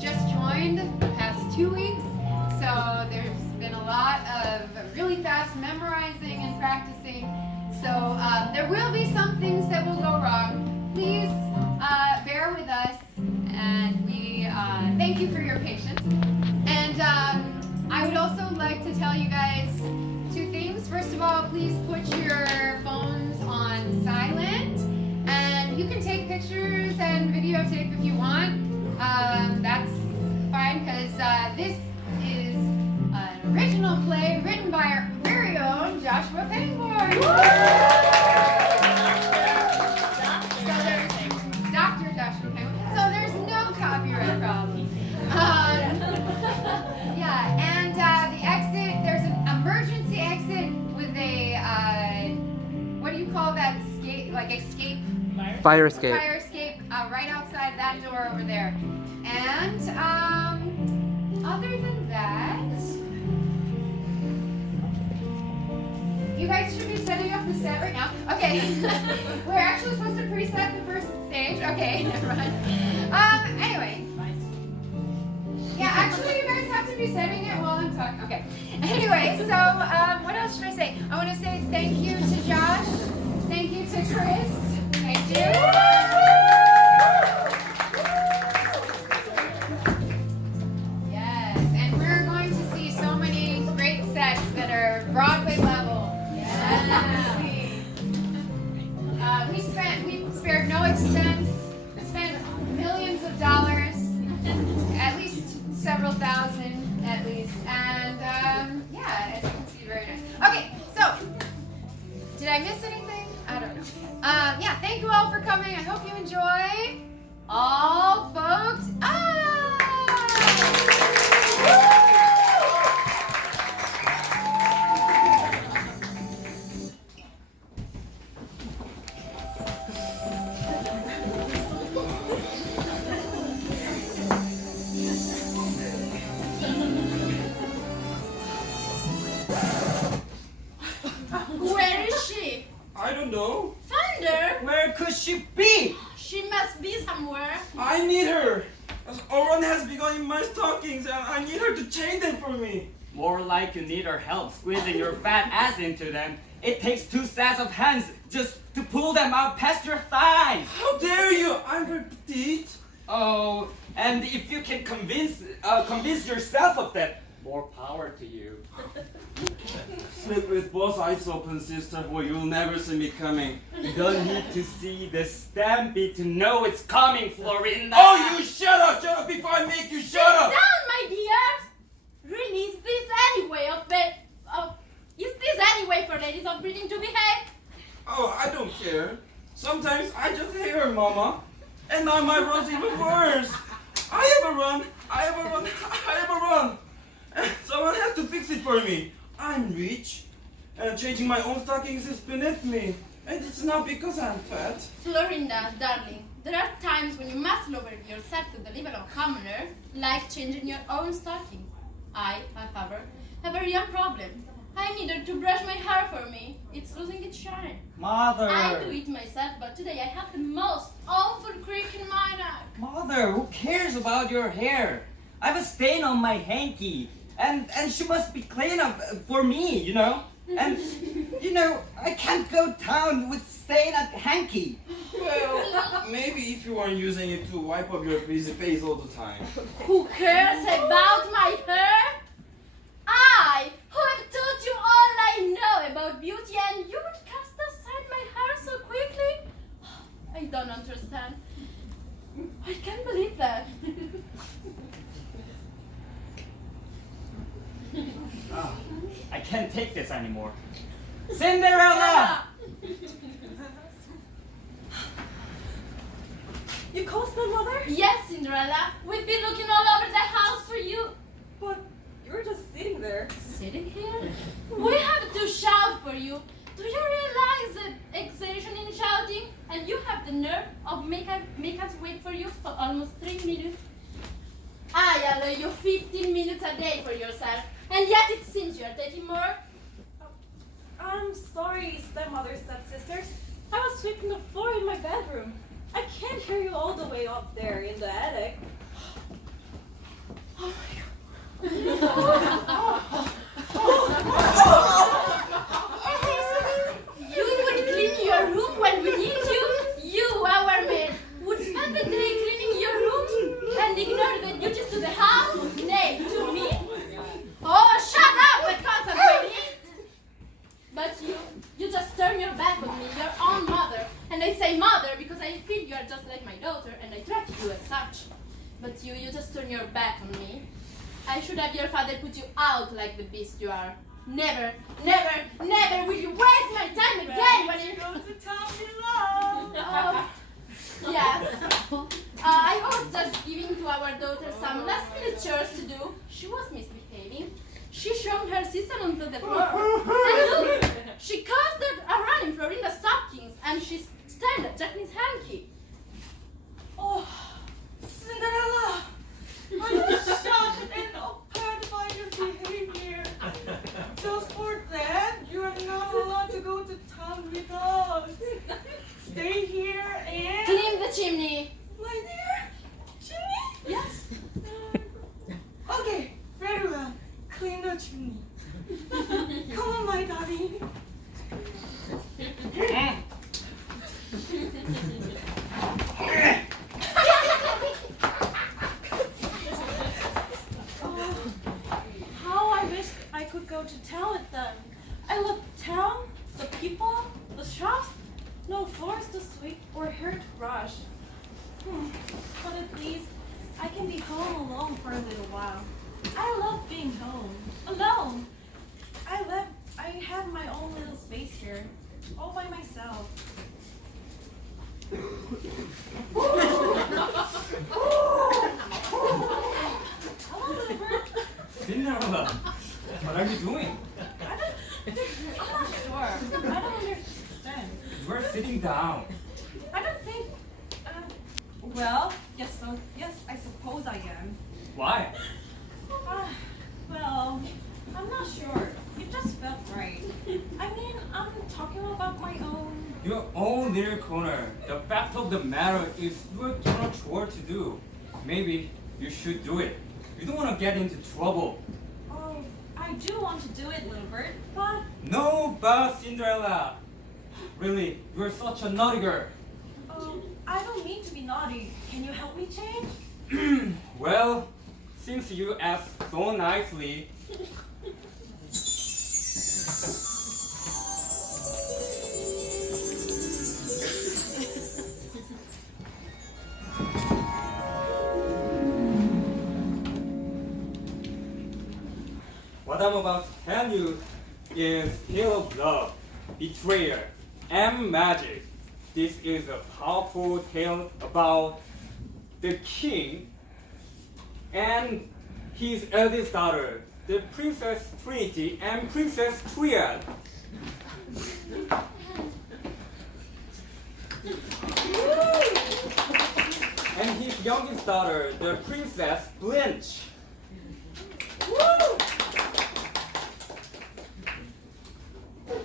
just joined the past 2 weeks, so there's been a lot of really fast memorizing and practicing. So there will be some things that will go wrong. Please bear with us, and we thank you for your patience. And I would also like to tell you guys 2 things. First of all, please put your phones on silent, and you can take pictures and videotape if you want. That's fine, because this is an original play written by our very own Joshua Pangborn. So there's Dr. Joshua Pangborn. So there's no copyright problem. Yeah, and the exit, there's an emergency exit with a, what do you call that? Escape? Fire escape. Fire escape right outside that door over there. And other than that, you guys should be setting up the set right now. Okay, we're actually supposed to preset the first stage. Okay, never mind. Anyway. Yeah, actually, you guys have to be setting it while I'm talking. Okay. Anyway, so what else should I say? I want to say thank you to Josh. Thank you to Chris. Thank you. Yes, and we're going to see so many great sets that are Broadway level. Yes. We spared no expense. We spent millions of dollars, at least several thousand, at least. And yeah, as you can see, very nice. Okay, so did I miss anything? I don't know. Yeah, thank you all for coming. I hope you enjoy. All folks Where is she? I don't know. Thunder? Where could she be? She must be somewhere. I need her. Oron has begun in my stockings and I need her to chain them for me. More like you need her help squeezing your fat ass into them. It takes 2 sets of hands just to pull them out past your thighs. How dare you? I'm very petite. Oh, and if you can convince yourself of that, more power to you. Sleep with both eyes open, sister, boy. You'll never see me coming. You don't need to see the stampede to know it's coming, Florinda. Oh, you shut up before I make you shut up. Sit down, my dear. Really, is this any way for ladies of breeding to behave? Oh, I don't care. Sometimes I just hate her, Mama. And now my run's even worse. I have a run. And someone has to fix it for me. I'm rich. And changing my own stockings is beneath me. And it's not because I'm fat. Florinda, darling, there are times when you must lower yourself to the level of a commoner, like changing your own stocking. I, however, have a real problem. I need her to brush my hair for me. It's losing its shine. Mother! I do it myself, but today I have the most awful creak in my neck. Mother, who cares about your hair? I have a stain on my hanky. And she must be clean up for me, you know? And, you know, I can't go down with stain at hanky. Well, maybe if you weren't using it to wipe up your busy face all the time. Who cares about my hair? I, who have taught you all I know about beauty, and you would cast aside my hair so quickly? I don't understand. I can't believe that. Oh, I can't take this anymore. Cinderella! You called my mother? Yes, Cinderella. We've been looking all over the house for you. But you were just sitting there. Sitting here? We have to shout for you. Do you realize the exertion in shouting? And you have the nerve of make us wait for you for almost 3 minutes. I allow you 15 minutes a day for yourself. And yet it seems you are taking more. I'm sorry, stepmother, stepsisters. I was sweeping the floor in my bedroom. I can't hear you all the way up there in the attic. You would clean your room when we need you. You, our maid, would spend the day cleaning your room and ignore the duties to the house? Nay, to me? Oh, shut up and concentrate! But you just turn your back on me, your own mother. And I say mother because I feel you are just like my daughter and I treat you as such. But you just turn your back on me. I should have your father put you out like the beast you are. Never, never, never will you waste my time again when you Go to town below. Yes. I was just giving to our daughter some last minute chores to do. She was misbehaving. She thrown her sister onto the floor. And look, she caused a running floor in the stockings and she stained the Japanese hanky. Oh, Cinderella! I'm shocked and appalled by your behavior. Just for that, you are not allowed to go to town with us. Stay here and... Clean the chimney. My dear, chimney? Yes. Okay, very well. Clean the chimney. Come on, my darling. How I wish I could go to town with them. I love town, the people, the shops, no floors to sweep or hair to brush. But at least I can be home alone for a little while. I love being home, alone. I have my own little space here, all by myself. Hello, little bird. Cinderella, what are you doing? I'm not sure. I don't understand. You are sitting down. I don't think. Well, yes, I suppose I am. Why? Well, I'm not sure. It just felt right. I mean, I'm talking about my own. Your own little corner. The fact of the matter is you have too much work to do. Maybe you should do it. You don't want to get into trouble. Oh, I do want to do it, little bird, but No, but Cinderella. Really, you're such a naughty girl. I don't mean to be naughty. Can you help me change? Well, since you asked so nicely, what I'm about to tell you is tale of love, betrayal, and magic. This is a powerful tale about the king and his eldest daughter, the Princess Trinity and Princess Triad. And his youngest daughter, the Princess Blanche.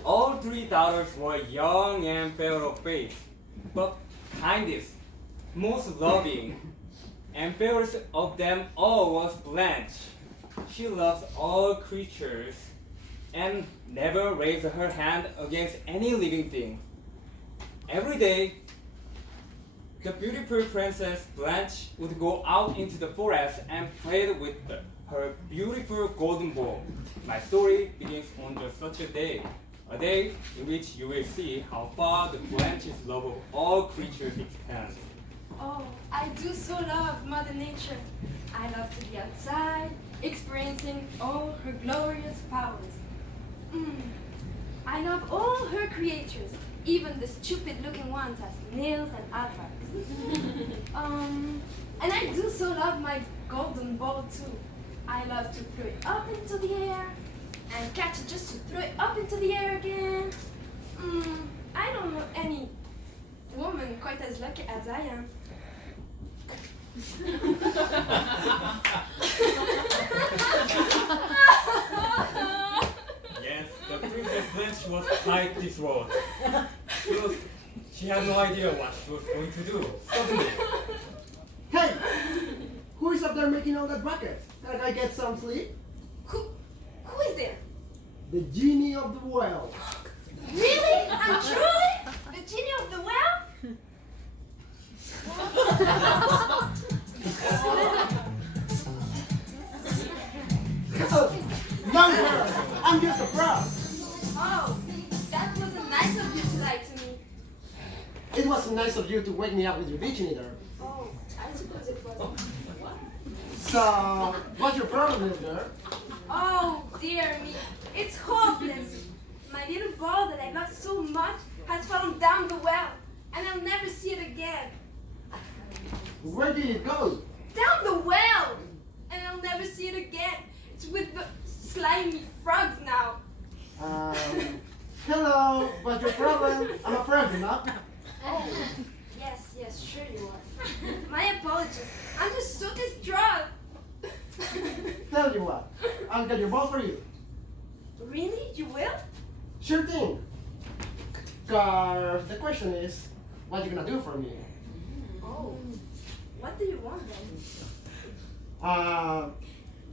All three daughters were young and fair of face, but kindest, most loving, and fairest of them all was Blanche. She loves all creatures and never raised her hand against any living thing. Every day, the beautiful Princess Blanche would go out into the forest and play with her beautiful golden ball. My story begins on just such a day in which you will see how far the Blanche's love of all creatures extends. Oh, I do so love Mother Nature. I love to be outside, experiencing all her glorious powers. I love all her creatures, even the stupid-looking ones as snails and alpacas. And I do so love my golden ball too. I love to throw it up into the air and catch it just to throw it up into the air again. I don't know any woman quite as lucky as I am. Yes, the Princess Blanche was quite distraught. She had no idea what she was going to do. Suddenly, Hey! Who is up there making all that racket? Can I get some sleep? Who is there? The genie of the well. Really? And truly? The genie of the well? Young girl, I'm just a prop. Oh, that wasn't nice of you to lie to me. It was nice of you to wake me up with your dictionary there. Oh, I suppose it was. So, what's your problem, little girl? Oh, dear me. It's hopeless. My little ball that I love so much has fallen down the well, and I'll never see it again. Where did it go? Down the well! And I'll never see it again. It's with the slimy frogs now. Hello, what's your problem? I'm a friend, you know? Oh, yes, sure you are. My apologies. I'm just so distraught. Tell you what, I'll get your ball for you. Really? You will? Sure thing. 'Cause the question is, what you gonna do for me? Oh. What do you want then?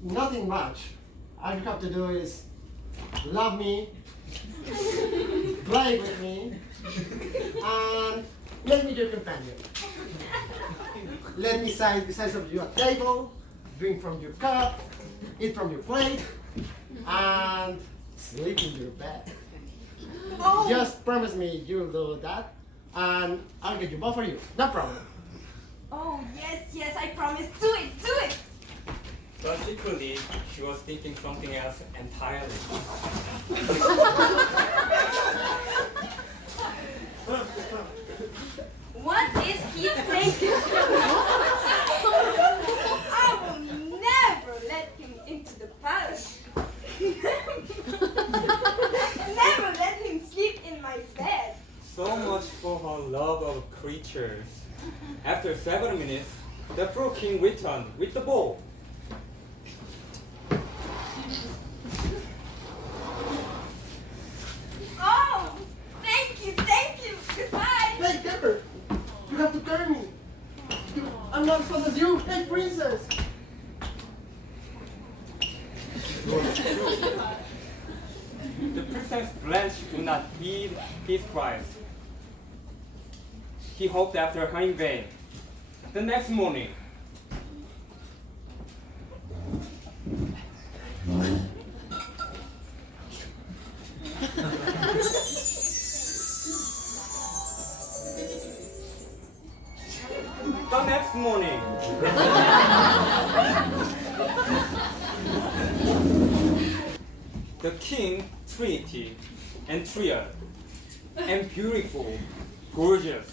Nothing much. All you have to do is love me, play with me, and make me your companion. Let me sit beside of you at table, drink from your cup, eat from your plate, and sleep in your bed. Oh! Just promise me you'll do that, and I'll get your ball for you. No problem. Oh, yes, I promise. Do it! But secretly, she was thinking something else entirely. What is he thinking? I will never let him into the palace. Never let him sleep in my bed. So much for her love of creatures. After 7 minutes, the Frog King returned with the bowl. Oh, thank you. Goodbye. Hey, Pepper, you have to carry me. I'm not as fast as you. Hey, princess. The Princess Blanche would not heed his cries. He hoped after her in vain. The next morning, the king, Trinity, and Triad, and beautiful, gorgeous,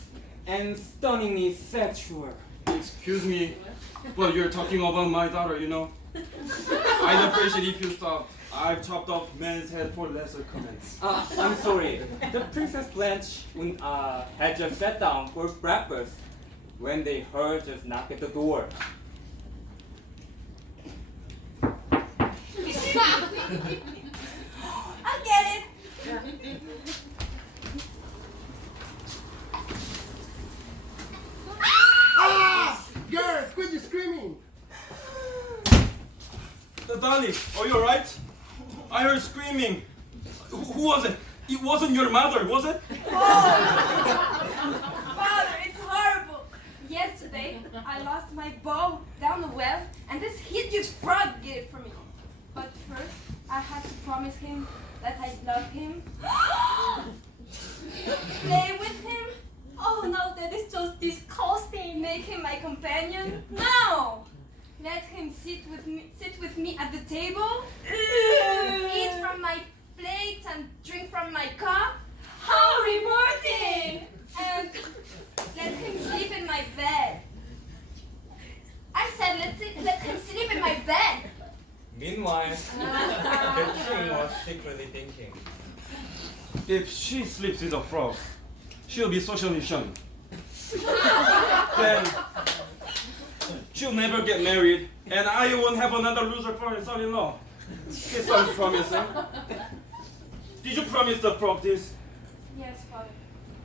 and stunningly sexual. Excuse me, but you're talking about my daughter, you know? I'd appreciate if you stopped. I've chopped off men's head for lesser comments. I'm sorry. The Princess Blanche had just sat down for breakfast when they heard just knock at the door. I'll get it. Ah! Girl, quit you screaming. Darling, are you alright? I heard screaming. Who was it? It wasn't your mother, was it? Father, it's horrible. Yesterday, I lost my bow down the well, and this hideous frog get it for me. But first, I had to promise him that I'd love him, play with him. Oh no, that is just disgusting. Make him my companion? No! Let him sit with me at the table, eat from my plate and drink from my cup. How rewarding! And let him sleep in my bed. I said let him sleep in my bed. Meanwhile, the king was secretly thinking. If she sleeps with a frog, she'll be socially shunned. Then she'll never get married, and I won't have another loser for a son-in-law. This sounds promising. Did you promise the frog this? Yes, Father.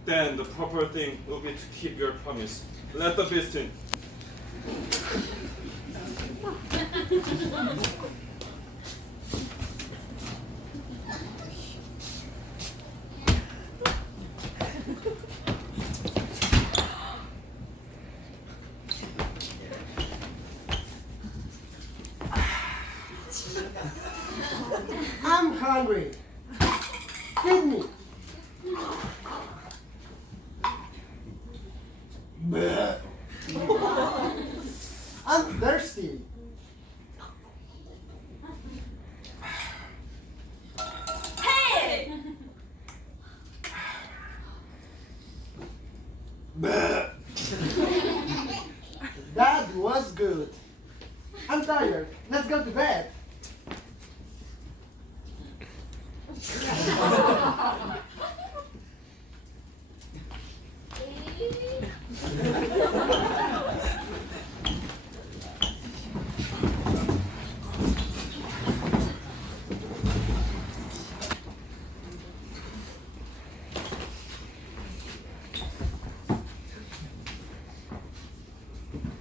Then the proper thing will be to keep your promise. Let the beast in. I'm hungry. Feed me. Bleh. I'm thirsty. Hey! Bleh. That was good. I'm tired. Let's go to bed.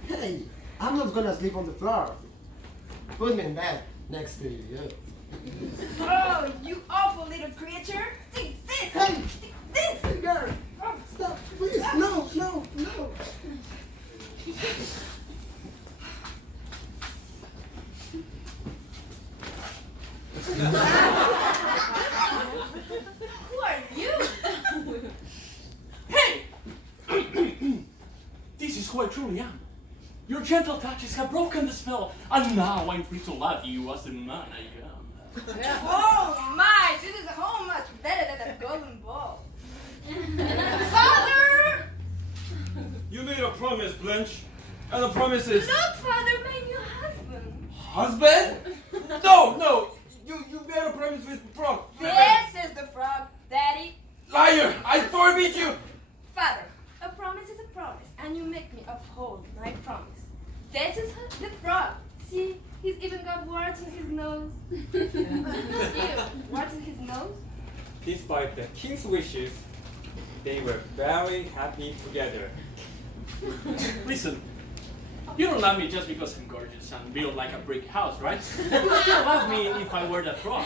Hey, I'm not gonna sleep on the floor. Put me in bed next to you. Oh, you awful little creature! Take this! Hey! Take this! Girl! Oh, stop! Please! No! No! No! Who are you? Hey! This is who I truly am. Your gentle touches have broken the spell, and now I'm free to love you as the man I am. Oh my! This is so much better than a golden ball. Father! You made a promise, Blanche. And the promise is... Look, Father, my new husband. Husband? No, no. You made a promise with Frog. This is the frog, Daddy. Liar! I forbid you! Father, a promise is a promise, and you make me uphold my promise. This is the frog. See, he's even got warts in his nose. Ew, warts in his nose? Despite the king's wishes, they were very happy together. Listen, you don't love me just because I'm gorgeous and built like a brick house, right? You still love me if I were that frog.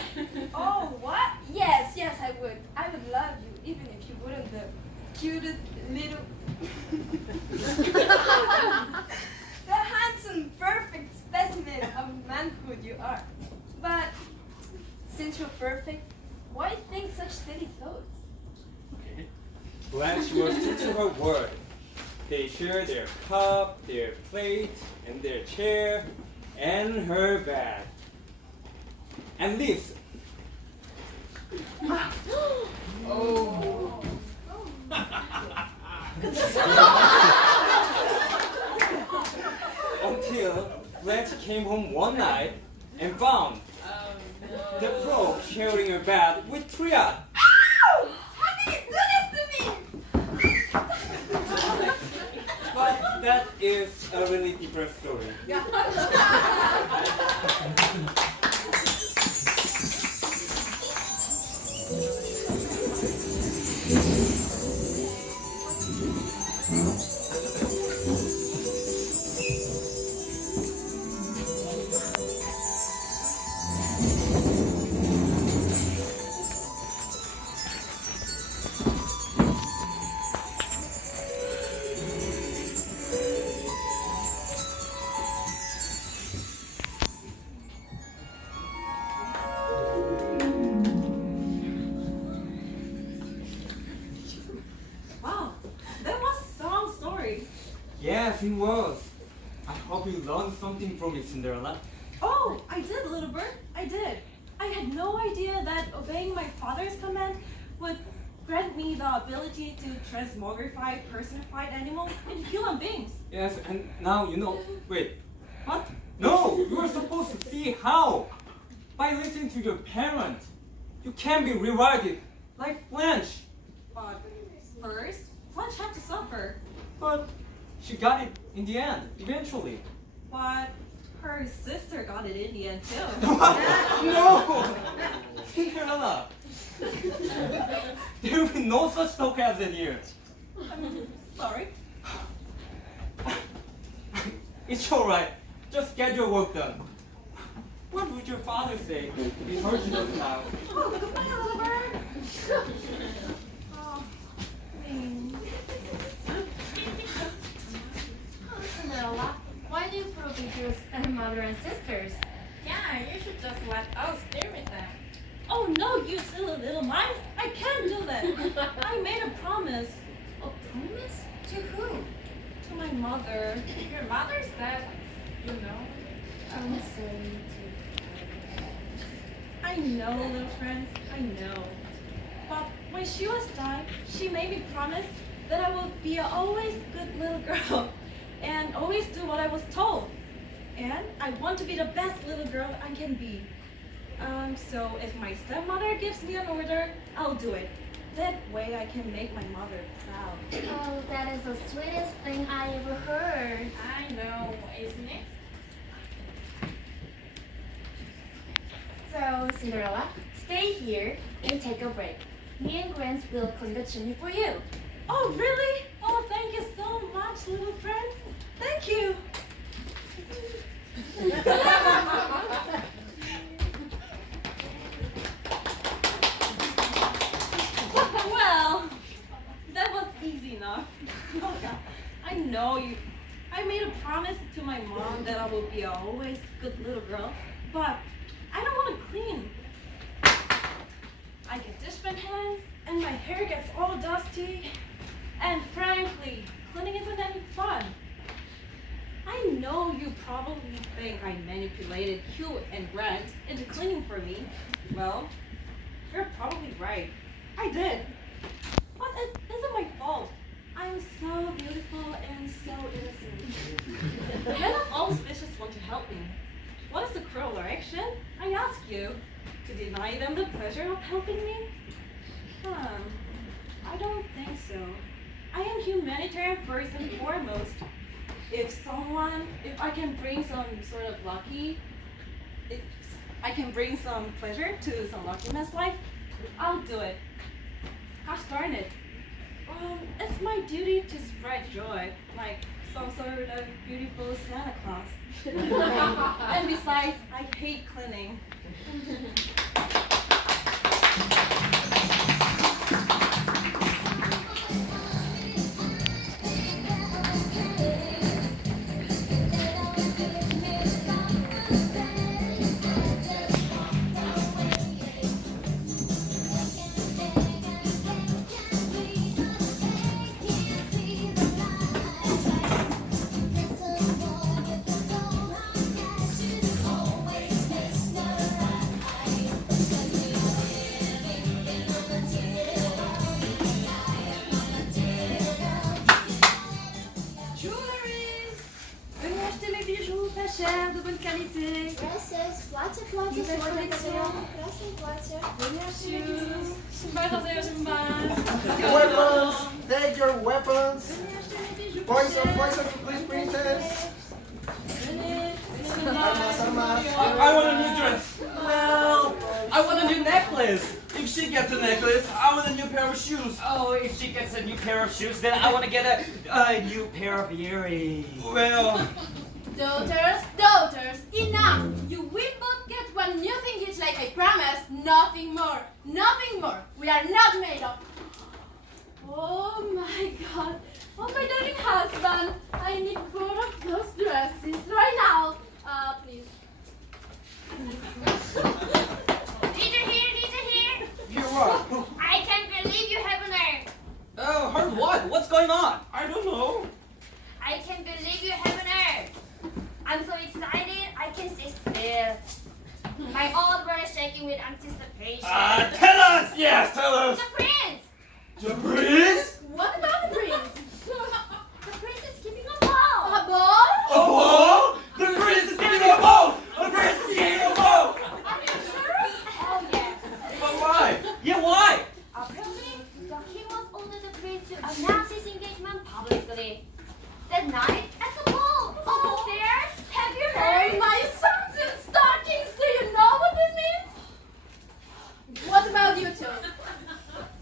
Oh, what? Yes, yes, I would. I would love you, even if you wouldn't the cutest little... the handsome, perfect specimen of manhood you are. But since you're perfect, why think such silly thoughts? Okay. Blanche was true to her word. They shared their cup, their plate, and their chair, and her bed. And this. Until Blanche came home one night and found the frog sharing her bed with Triad. Ow! How did you do this to me? But that is a really different story. Wow, that was a song story. Yes, it was. I hope you learned something from it, Cinderella. Oh, I did, little bird. I did. I had no idea that obeying my father's command would grant me the ability to transmogrify personified animals into human beings. Yes, and now you know. Wait, what? No, you were supposed to see how. By listening to your parents, you can be rewarded like Blanche. But first, Blanche had to suffer. But she got it in the end, eventually. But her sister got it in the end too. No! Cinderella! There will be no such talk as in here. I'm sorry. It's alright. Just get your work done. What would your father say? He heard you just now. Oh, goodbye, little bird. Oh, Cinderella, why do you prove with your stepmother and sisters? Yeah, you should just let us stay with them. Oh no, you silly little mice! I can't do that. I made a promise. A promise? To who? To my mother. Your mother's dead, you know. I'm sorry I know, little friends, I know. But when she was dying, she made me promise that I will be a always good little girl and always do what I was told. And I want to be the best little girl I can be. So if my stepmother gives me an order, I'll do it. That way I can make my mother proud. Oh, that is the sweetest thing I ever heard. I know, isn't it? So, Cinderella, stay here and take a break. Me and Grant will clean the chimney for you. Oh, really? Oh, thank you so much, little friends. Thank you. Well, that was easy enough. I know you. I made a promise to my mom that I will be a always good little girl, but I don't want to clean. I get dishpan hands, and my hair gets all dusty. And frankly, cleaning isn't any fun. I know you probably think I manipulated Hugh and Grant into cleaning for me. Well, you're probably right. I did. But it isn't my fault. I'm so beautiful and so innocent. The men of all species want to help me. What is the cruel action? I ask you. To deny them the pleasure of helping me? I don't think so. I am humanitarian first and foremost. If I can bring some sort of if I can bring some pleasure to some lucky man's life, I'll do it. Gosh darn it. It's my duty to spread joy, like some sort of beautiful Santa Claus. And besides, I hate cleaning. de bonne qualité. Dresses, plaatje, Shoes. Weapons, take your weapons. Poison, please, princess. Armas. I want a new dress. Well, I want a new necklace. If she gets a necklace, I want a new pair of shoes. Oh, if she gets a new pair of shoes, then I want to get a new pair of earrings. Well, Daughters, enough! You will both get one new thing each like I promised. Nothing more. We are not made of. Oh my god. Oh my darling husband. I need 4 of those dresses right now. Please. Teacher here. you what? I can't believe you haven't heard. Oh, heard what? What's going on? I don't know. I can't believe you haven't heard. I'm so excited, I can sit still. My old brain is shaking with anticipation. Tell us! Yes, tell us! The prince! The prince? What about the prince? The prince is keeping a ball. A ball? A ball? The prince is getting a ball! The prince is getting a ball! Are you sure? Oh yes. But why? Yeah, why? Apparently, the king was ordered the prince to announce his engagement publicly. That night at the ball. Oh, there. Have you heard? Oh, my sons and stockings! Do you know what this means? What about you two?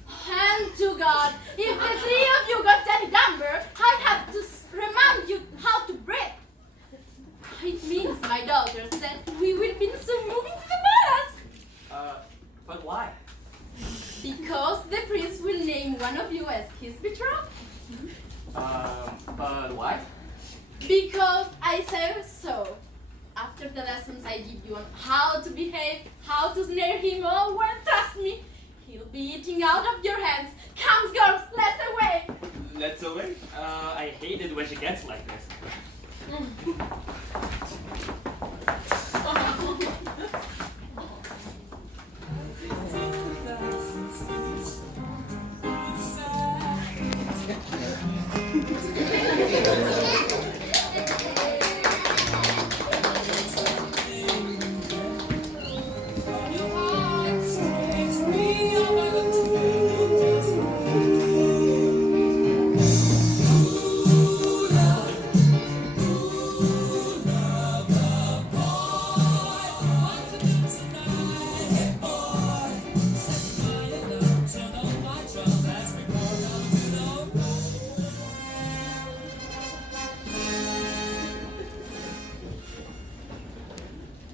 Hand to God, if the 3 of you got that number, I have to remind you how to breathe. It means, my daughters, that we will be soon moving to the palace. But why? Because the prince will name one of you as his betrothed. But why? Because I say so. After after the lessons I give you on how to behave, how to snare him, oh, well, trust me, he'll be eating out of your hands. Come, girls, let's away! Let's away. I hate it when she gets like this.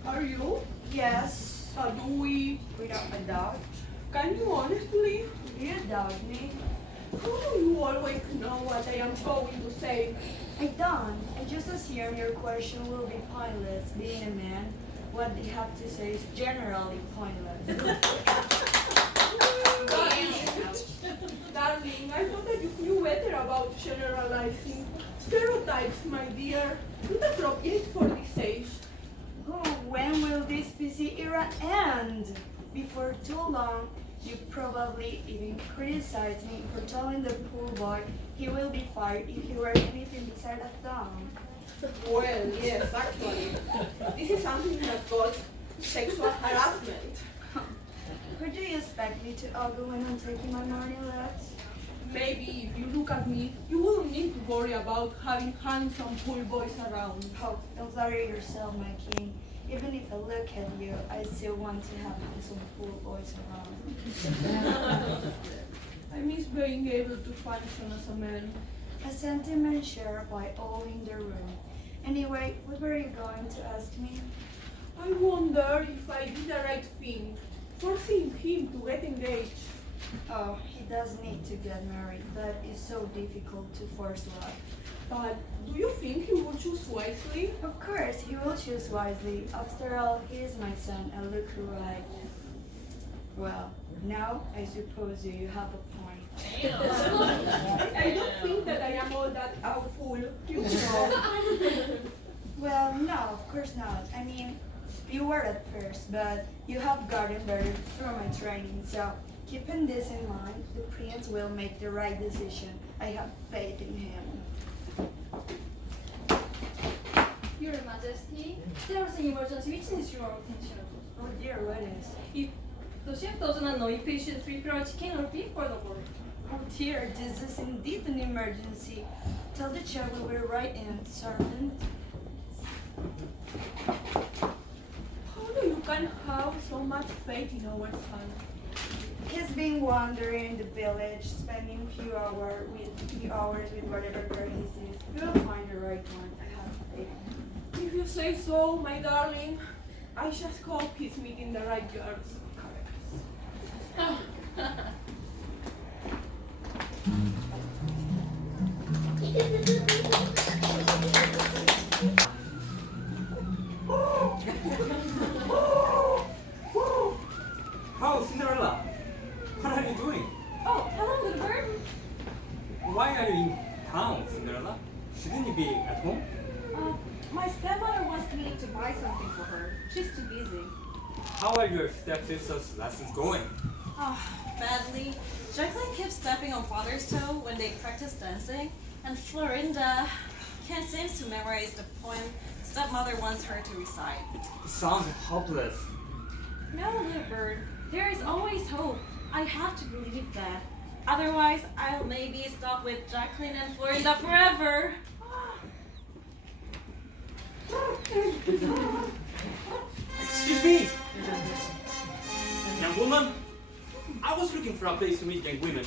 Are you? Yes, Do we? without a doubt. Can you honestly? You doubt me? How do you always know what I am going to say? I don't. I just assume your question will be pointless. Being a man, what they have to say is generally pointless. Darling, I thought that you knew better about generalizing. Stereotypes, my dear, not appropriate for this age. Oh, when will this busy era end? Before too long, you probably even criticize me for telling the poor boy he will be fired if he wears anything beside a thumb. Well, yes, actually. This is something that calls sexual harassment. Who do you expect me to argue when I'm taking my morning laps? Maybe if you look at me, you wouldn't need to worry about having handsome pool boys around. Oh, don't flatter yourself, my king. Even if I look at you, I still want to have handsome pool boys around. I miss being able to function as a man. A sentiment shared by all in the room. Anyway, what were you going to ask me? I wonder if I did the right thing, forcing him to get engaged. Oh, he does need to get married, but it's so difficult to force love. But do you think he will choose wisely? Of course, he will choose wisely. After all, he is my son, and look who I. Well, now I suppose you have a point. I don't think that I am all that awful, you know. Well, no, of course not. I mean, you were at first, but you have gotten better through my training, so keeping this in mind, the prince will make the right decision. I have faith in him. Your Majesty, there was an emergency which needs your attention. Oh dear, what is? If the chef does not know if he should prepare chicken or beef for the board. Oh dear, this is indeed an emergency. Tell the chef we will right in, servant. How do you can have so much faith in our son? He's been wandering the village, spending few hours with whatever girl he sees. You'll find the right one. I have faith. If you say so, my darling, I just hope he's meeting the right girls. How, Cinderella? What are you doing? Oh, hello, little bird. Why are you in town, Cinderella? Shouldn't you be at home? My stepmother wants me to buy something for her. She's too busy. How are your stepsister's lessons going? Oh, badly. Jacqueline keeps stepping on father's toe when they practice dancing, and Florinda can't seem to memorize the poem stepmother wants her to recite. Sounds hopeless. No, little bird. There is always hope. I have to believe that. Otherwise, I'll maybe stop with Jacqueline and Florinda forever. Excuse me! Young woman, I was looking for a place to meet young women.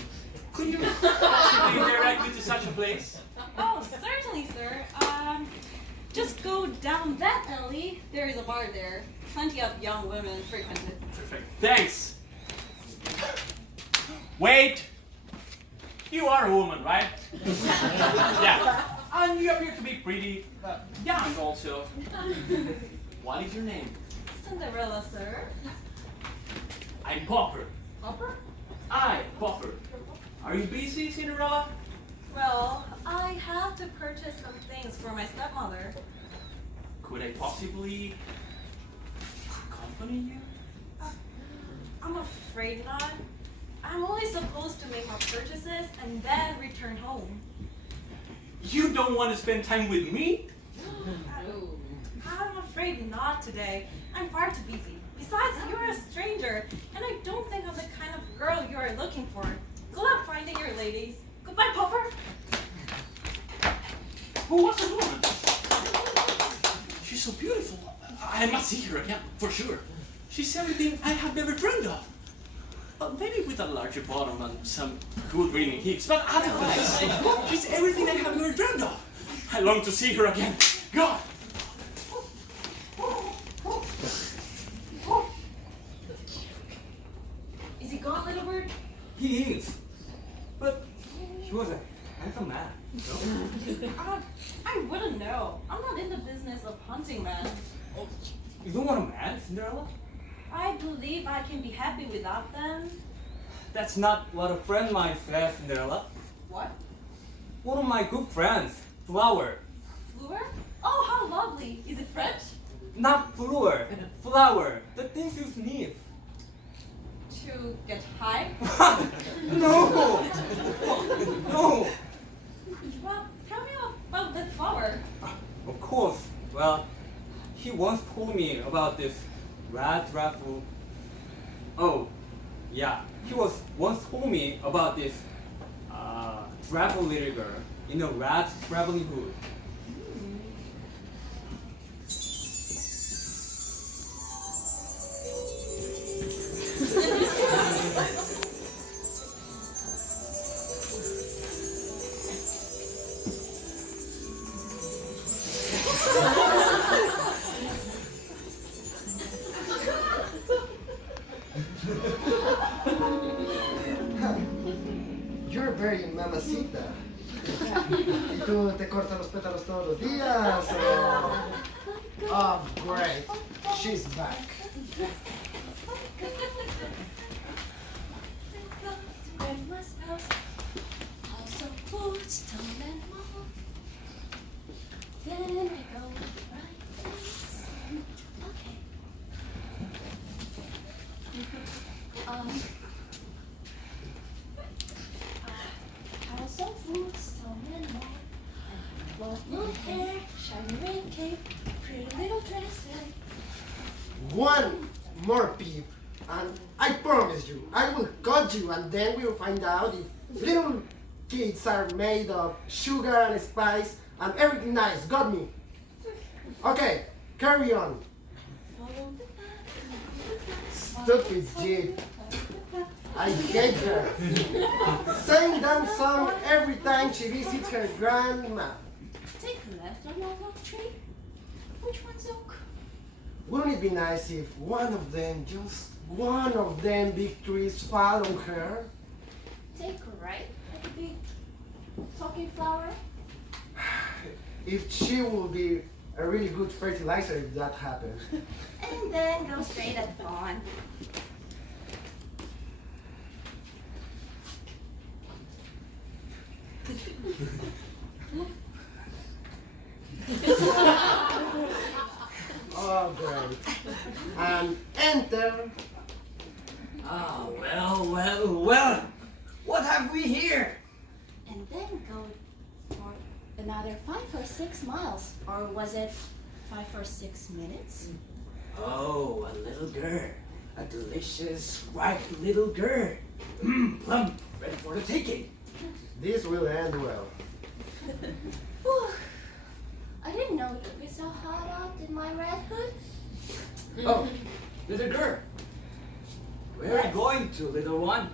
Could you direct me to such a place? Oh, certainly, sir. Just go down that alley. There is a bar there. Plenty of young women frequent it. Perfect. Thanks. Wait! You are a woman, right? Yeah. And you appear to be pretty, young also. What is your name? Cinderella, sir. I'm Popper. Hopper? Popper. Are you busy, Cinderella? Well, I have to purchase some things for my stepmother. Could I possibly accompany you? I'm afraid not. I'm only supposed to make my purchases and then return home. You don't want to spend time with me? I'm afraid not today. I'm far too busy. Besides, you're a stranger, and I don't think I'm the kind of girl you are looking for. Good luck finding your ladies. Goodbye, Popper. Who was the woman? She's so beautiful. I must see her again, for sure. She's everything I have never dreamed of. But maybe with a larger bottom and some good reading hips, but otherwise, she's everything I have never dreamed of. I long to see her again. God! Is he gone, little bird? He is. But he was a handsome man. I wouldn't know. I'm not in the business of hunting men. You don't want a man, Cinderella? I believe I can be happy without them. That's not what a friend of mine says, Cinderella. What? One of my good friends, Flower. Fleur? Oh, how lovely. Is it French? Not Flower, Flower. The things you sniff. To get high? No! No! Well, tell me about the flower. Of course. Well, he once told me about this rat raffle. Oh, yeah. He was once told me about this travel little girl in a rat traveling hood. You're very mamacita. ¿Y tú te cortas los pétalos todos los días? Oh, great. She's back. Grandma's house, house of wood, stone and mold. Then we go right this. Okay. House of wood, stone and mold. Blonde hair, shiny red cape, pretty little dress and One more peep, and I promise you, I will cut you, and then we will find out if little kids are made of sugar and spice and everything nice. Got me? Okay, carry on. follow the path. Stupid Jeep. I hate her. Sing that song every time she visits her grandma. Take a left on that oak tree. Which one's oak? Wouldn't it be nice if one of them, just one of them big trees fall on her? Take a right at the big talking flower. If she will be a really good fertilizer if that happens. And then go straight at Fawn. Oh, great. And enter. Ah, well. What have we here? And then go for another 5 or 6 miles. Or was it 5 or 6 minutes? Oh, a little girl. A delicious, ripe little girl. Plump, ready for the taking. This will end well. Whew. I didn't know it would be so hot out in my red hood. Oh, little girl. Where are you going to, little one?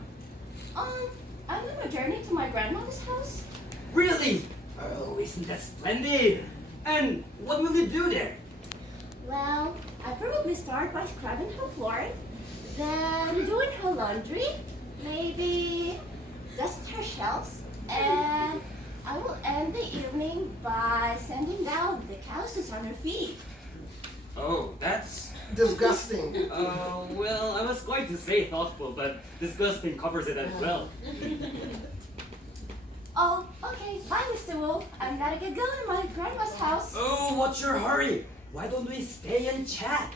I'm on a journey to my grandmother's house. Really? Oh, isn't that splendid? And what will you do there? Well, I probably start by scrubbing her floor, then doing her laundry, maybe dust her shelves, and I will end the evening by sanding down the calluses on her feet. Oh, that's... Disgusting. Well, I was going to say thoughtful, but disgusting covers it as well. Oh, okay, bye, Mr. Wolf. I'm gonna get going to my grandma's house. Oh, what's your hurry? Why don't we stay and chat?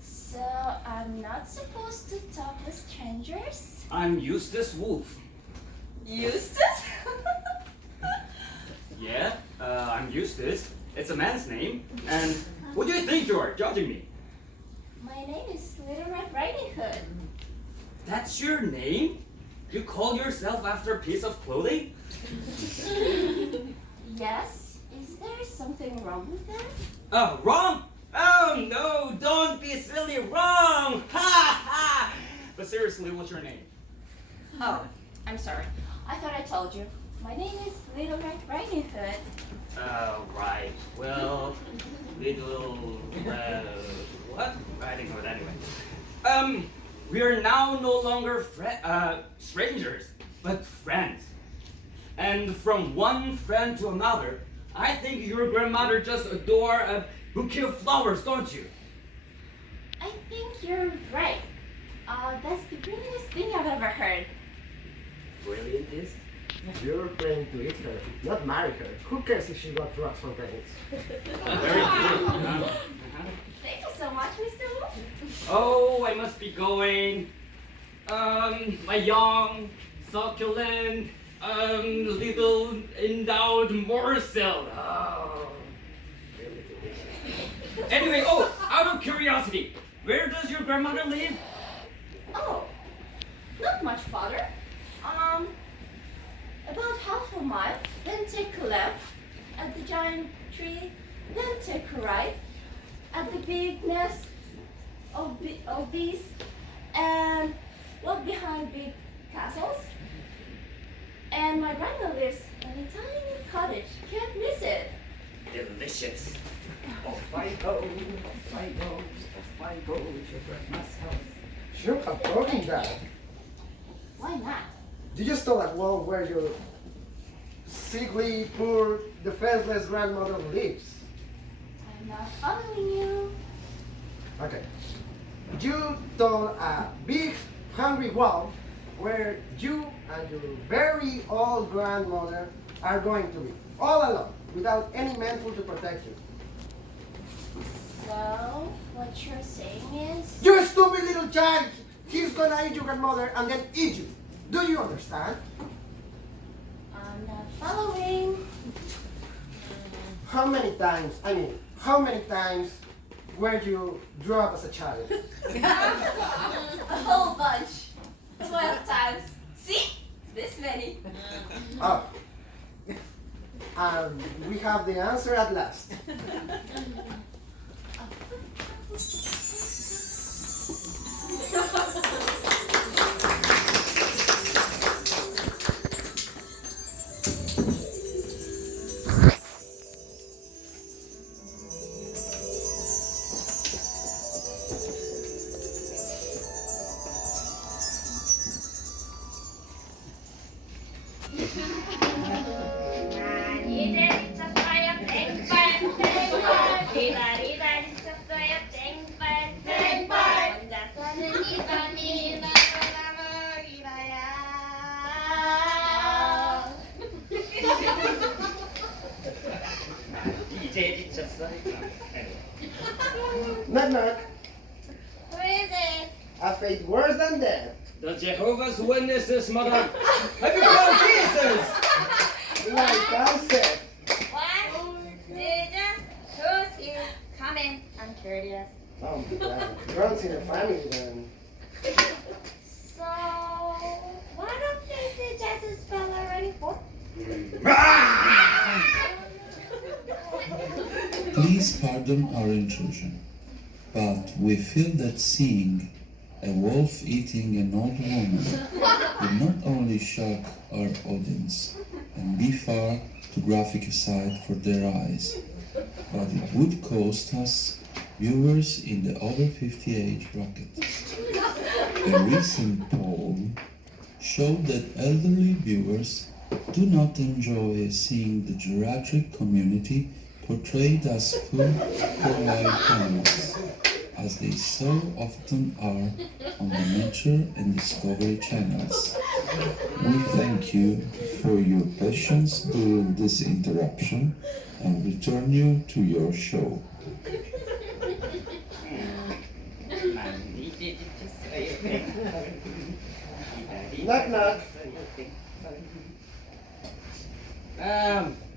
So, I'm not supposed to talk with strangers? I'm Eustace Wolf. Eustace? Yeah, I'm Eustace. It's a man's name. And what do you think you are, judging me? My name is Little Red Riding Hood. That's your name? You call yourself after a piece of clothing? Yes? Is there something wrong with that? Oh, wrong? Oh, no, don't be silly, wrong! Ha ha! But seriously, what's your name? Oh, I'm sorry. I thought I told you. My name is Little Red Riding Hood. Right. Well, little, what? Riding Hood, anyway. We are now no longer strangers, but friends. And from one friend to another, I think your grandmother just adore a bouquet of flowers, don't you? I think you're right. That's the prettiest thing I've ever heard. Brilliant is? You're praying to eat her, not marry her. Who cares if she got drugs for brains? Very true. Thank you so much, Mr. Wolf. Oh, I must be going. My young, succulent, little endowed morsel. Oh, really delicious. Anyway, out of curiosity, where does your grandmother live? Oh, not much farther. About half a mile, then take a left at the giant tree, then take a right at the big nest of bees, and walk behind big castles. And my grandma lives in a tiny cottage. Can't miss it. Delicious. Off I go, off I go, off I go to your grandma's house. Sure, I'm talking that. Why not? You just told that wall where your sickly, poor, defenseless grandmother lives. I'm not following you. Okay. You told a big, hungry wolf where you and your very old grandmother are going to be, all alone, without any manful to protect you. So, what you're saying is... You stupid little child! He's gonna eat your grandmother and then eat you. Do you understand? I'm not following. How many times were you dropped as a child? A whole bunch. 12 times. See? This many. Oh. We have the answer at last. Knock knock. Who is it? A fate worse than death. The Jehovah's Witnesses, mother. Have you found Jesus? Like I said. What? Jesus? Who's here? Come in. I'm curious. Oh my God. Runs in the family then. So, why don't they see Jesus spell already for? Please pardon our intrusion, but we feel that seeing a wolf eating an old woman would not only shock our audience and be far too graphic a sight for their eyes, but it would cost us viewers in the over 50 age bracket. A recent poll showed that elderly viewers do not enjoy seeing the geriatric community portrayed as food for wild animals, as they so often are on the Nature and Discovery channels. We thank you for your patience during this interruption and return you to your show. Knock knock.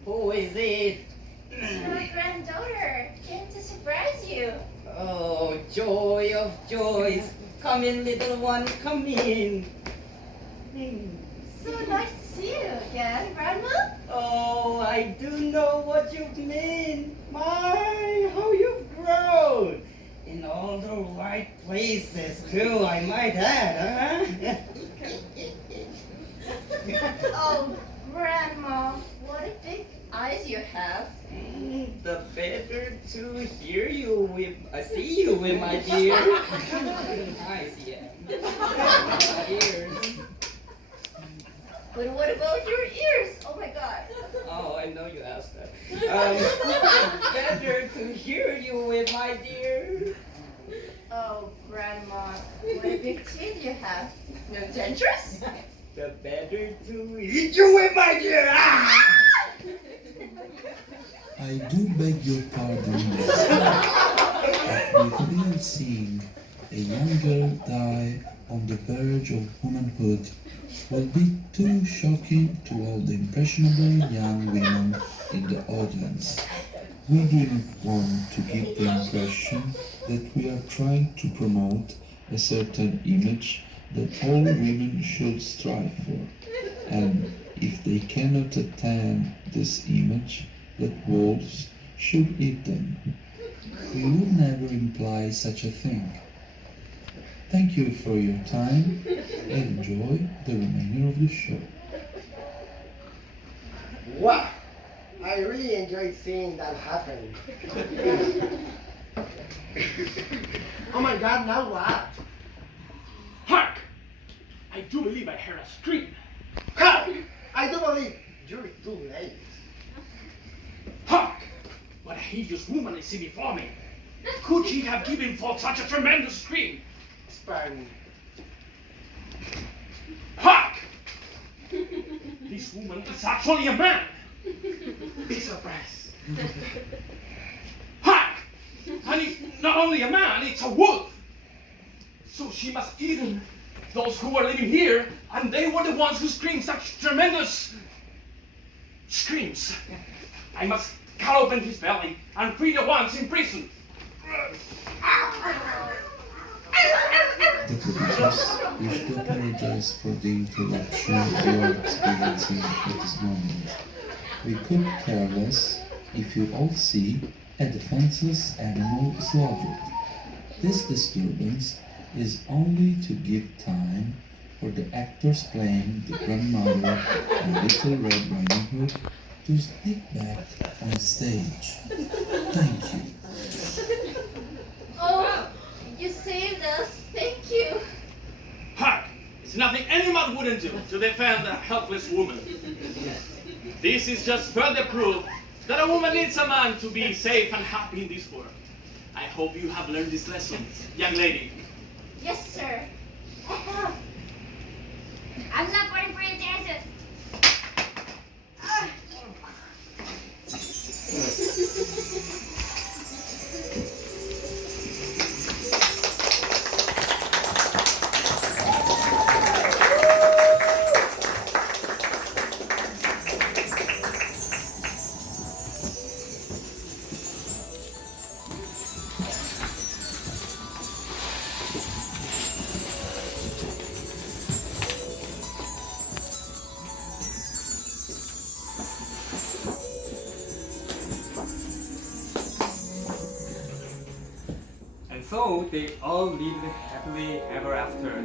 Who is it? My granddaughter came to surprise you. Oh, joy of joys. Come in, little one, come in. So nice to see you again, Grandma. Oh, I do know what you mean. My, how you've grown. In all the right places, too, I might add, huh? Oh, Grandma, what a big eyes you have. The better to hear you with, I see you with my dear. Eyes, yeah. Ears. But what about your ears? Oh my God. Oh, I know you asked that. Better to hear you with my dear. Oh, Grandma, what a big teeth you have. No dentures? The better to eat you with my dear. Ah! I do beg your pardon, Miss, but with real seeing a young girl die on the verge of womanhood will be too shocking to all the impressionable young women in the audience. We do not want to give the impression that we are trying to promote a certain image that all women should strive for, and if they cannot attain this image, that wolves should eat them. We would never imply such a thing. Thank you for your time and enjoy the remainder of the show. Wow! I really enjoyed seeing that happen. Oh my God, now what? Hark! I do believe I heard a scream. How? I do believe you're too late. Hark! What a hideous woman I see before me. Could she have given forth such a tremendous scream? Spare me. Hark! This woman is actually a man. Be surprised. Hark! And it's not only a man, it's a wolf. So she must have eaten those who were living here, and they were the ones who screamed such tremendous screams. I must cut open his belly and free the ones in prison. The producers wish to apologize for the interruption you are experiencing at this moment. We could care less if you all see a defenseless animal slaughtered. This disturbance is only to give time for the actors playing the grandmother and Little Red Riding Hood to sneak back on stage. Thank you. Oh, you saved us. Thank you. Hark! It's nothing any man wouldn't do to defend a helpless woman. This is just further proof that a woman needs a man to be safe and happy in this world. I hope you have learned this lesson, young lady. Yes, sir. I have. I'm not voting for your chances. So they all lived happily ever after,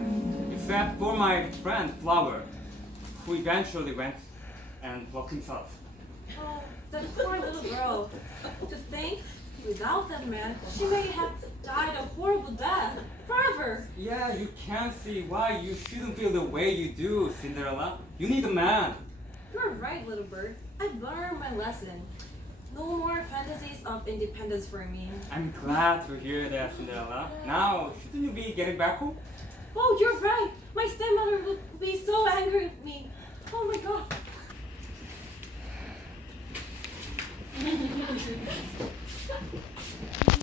except for my friend Flower, who eventually went and walked himself. Oh, that poor little girl. To think, without that man, she may have died a horrible death, forever. Yeah, you can't see why you shouldn't feel the way you do, Cinderella. You need a man. You're right, little bird. I've learned my lesson. No more fantasies of independence for me. I'm glad to hear that, Cinderella. Now, shouldn't you be getting back home? Oh, you're right. My stepmother would be so angry with me. Oh my god.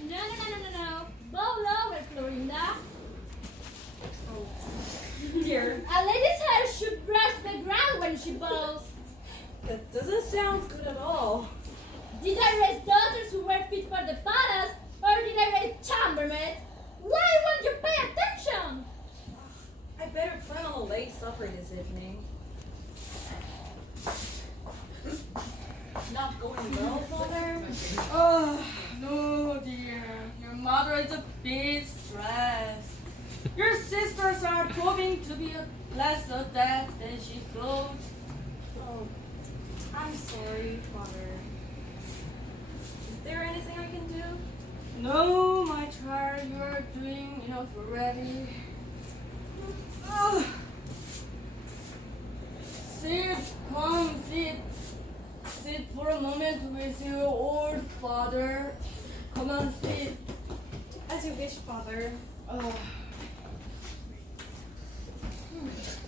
No. Bow lower, Florinda. Dear, A lady's hair should brush the ground when she bows. that doesn't sound good at all. Did I raise daughters who were fit for the palace, or did I raise chambermaids? Why won't you pay attention? I better plan on a late supper this evening. Not going well, Father? Oh, no, dear. Your mother is a bit stressed. Your sisters are proving to be less adept than she thought. Oh, I'm sorry, Father. Is there anything I can do? No, my child, you are doing enough already. Ugh. Sit, come, sit. Sit for a moment with your old father. Come on, sit. As you wish, Father. Ugh.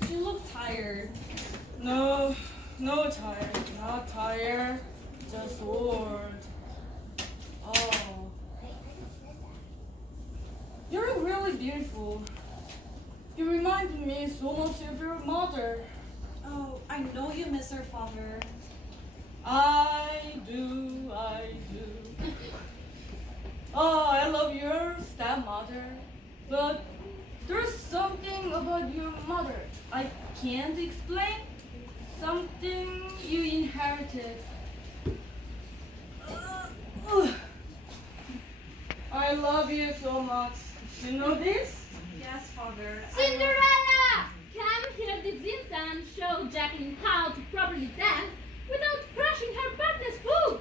You look tired. No, tired. Not tired. Just old. Oh. You're really beautiful. You remind me so much of your mother. Oh, I know you miss her, Father. I do. Oh, I love your stepmother. But there's something about your mother I can't explain. Something you inherited. I love you so much. You know this? Yes, Father. Cinderella! Come here this instant and show Jacqueline how to properly dance without crushing her birthday spoon.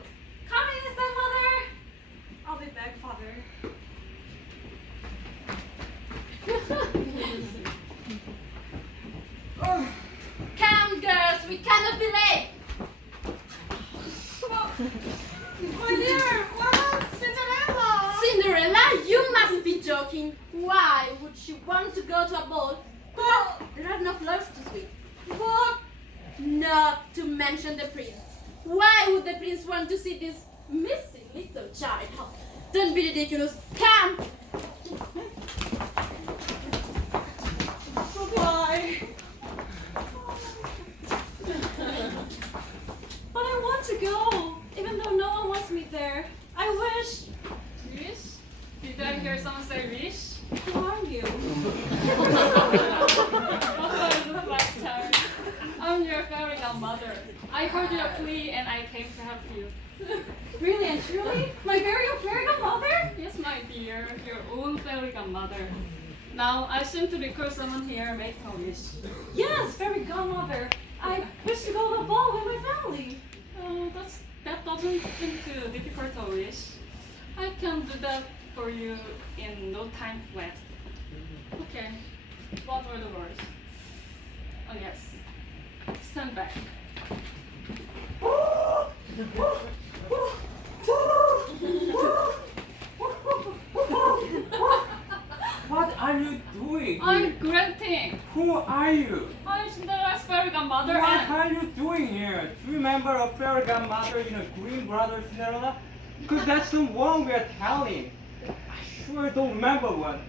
Coming, stepmother. I'll be back, Father. Come, girls, we cannot be late. My dear, what? Cinderella! Cinderella, you must be joking. Why would she want to go to a ball? But there are no flowers to sweep. But Not to mention the prince. Why would the prince want to see this missing little child? Oh, don't be ridiculous. Come! goodbye. But I want to go, even though no one wants me there. I wish. Wish? Did I hear someone say wish? Who are you? What do I look like, child? I'm your fairy godmother. I heard your plea and I came to help you. Really and truly? My very own fairy godmother? Yes, my dear, your own fairy godmother. Now, I seem to recall someone here make a wish. Yes, fairy godmother. I wish to go to a ball with my family. Oh, that doesn't seem too difficult a wish. I can do that for you in no time flat. Okay, what were the words? Oh yes, stand back. What are you doing? I'm granting. Who are you? I'm Cinderella's fairy godmother What and are you doing here? Do you remember a fairy godmother in a green brother Cinderella? Because that's the one we're telling. I sure don't remember one.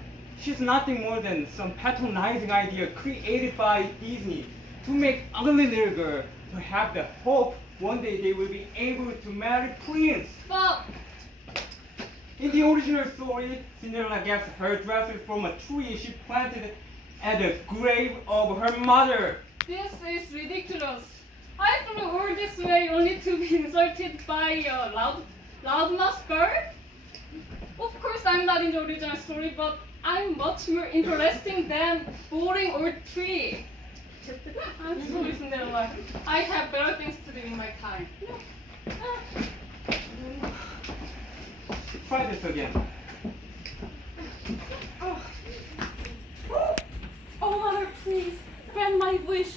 She's nothing more than some patronizing idea created by Disney to make ugly little girl to have the hope one day they will be able to marry Prince. but In the original story, Cinderella gets her dresses from a tree she planted at the grave of her mother. this is ridiculous. I flew all this way only to be insulted by a loudmouth bird. Of course, I'm not in the original story, but I'm much more interesting than boring old tree. I'm sorry, Cinderella. I have better things to do in my time. Try this again. Oh, mother, please grant my wish.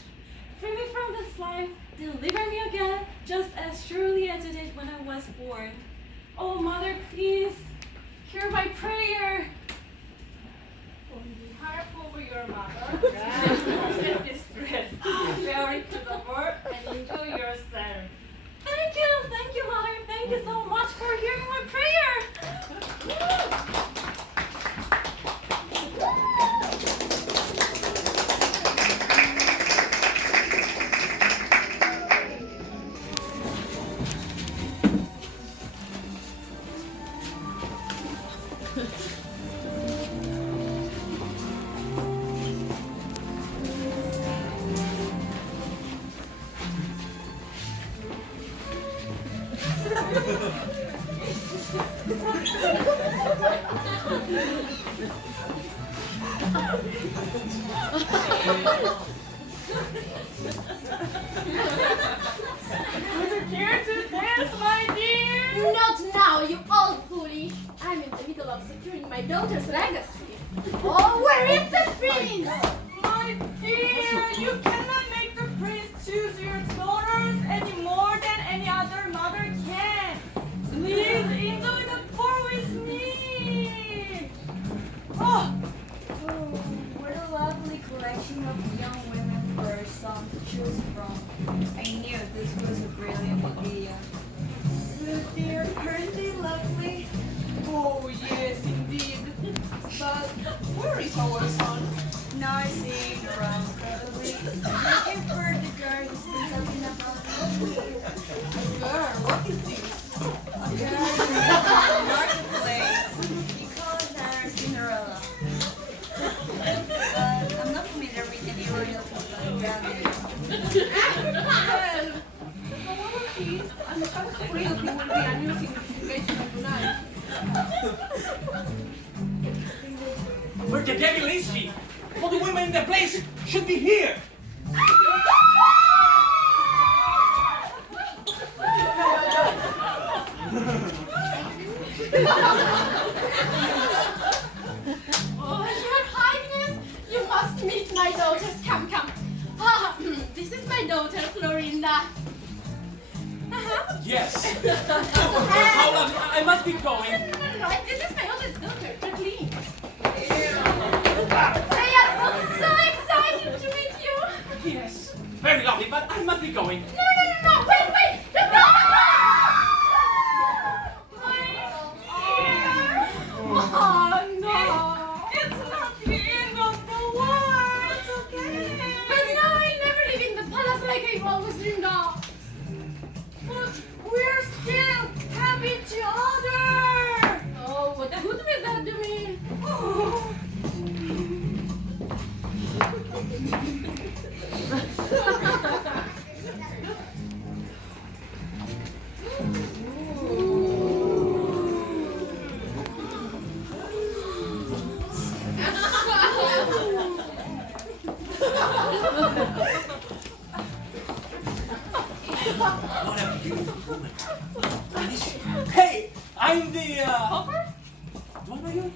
Free me from this life. Deliver me again just as surely as it did when I was born. Oh, Mother, please, hear my prayer. Only harp over your mother. Don't get distressed. Very to the board and enjoy yourself. Thank you, Mother. Thank you so much for hearing my prayer. Would you care to dance, my dear? Not now, you old foolish. I'm in the middle of securing my daughter's legacy. Oh, where is the prince? My dear, you cannot make the prince choose your daughters any more than any other mother can. Please enjoy the ball with me. Oh, What a lovely collection of young women for a son to choose from. I knew this was a brilliant idea. Dear, aren't they lovely? Oh, yes, indeed. But where is our son? Noising around probably. Looking for the girl he's been talking about. Girl, what is this? A girl in the marketplace. He calls her Cinderella. But I'm not familiar with any royal people around here. Well, however he is, I'm kind of thrilled he will be announcing his engagement tonight. Where the devil is she? All the women in the place should be here. Oh, Your Highness, you must meet my daughters. Come, come. Ah, this is my daughter, Florinda. Yes. How long? I must be going. No. This is my oldest daughter, Jacqueline. They are both so excited to meet you. Yes. Very lovely, but I must be going. No. Wait. No. Oh, no. it's not the end of the world. It's okay. But now I'm never leaving the palace like I always dreamed of. But we're still have each other. Oh, what good will that do me? Oh. What a beautiful woman. Hey, I'm the Hopper? What are you?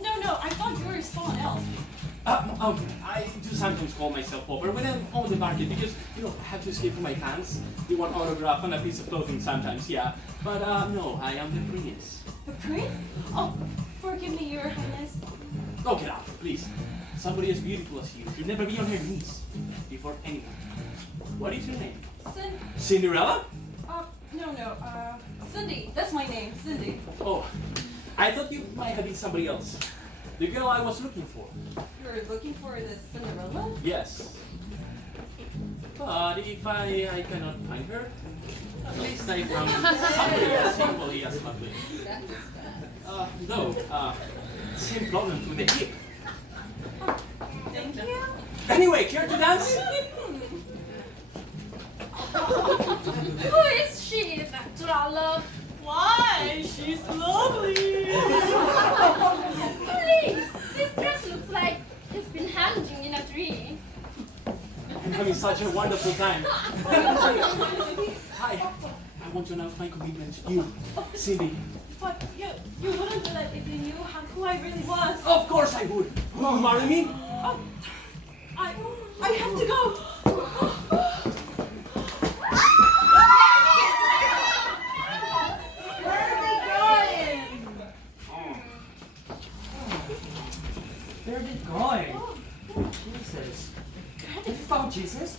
No, I thought you were someone else. Okay. I do sometimes call myself Hopper when I'm on the market because, I have to escape from my fans. They want autograph and a piece of clothing sometimes, yeah. But, no, I am the prince. The prince? Oh, forgive me, Your Highness. Oh, get out, please. Somebody as beautiful as you should never be on her knees before anyone. What is your name? Cinderella? No, Cindy. That's my name, Cindy. Oh, I thought you might have been somebody else. The girl I was looking for. You're looking for the Cinderella? Yes. But if I cannot find her, at least I found somebody as equally as lovely. No, same problem with the hip. Thank you. Anyway, care to dance? Who is she, that trollop? Why? She's lovely. Please, this dress looks like it's been hanging in a tree. I'm having such a wonderful time. Hi, I want to announce my commitment to you, Cindy. But you wouldn't do that if you knew who I really was. Of course I would. Will you marry me? Oh, I have to go. Where are they going? Jesus. Have you found Jesus?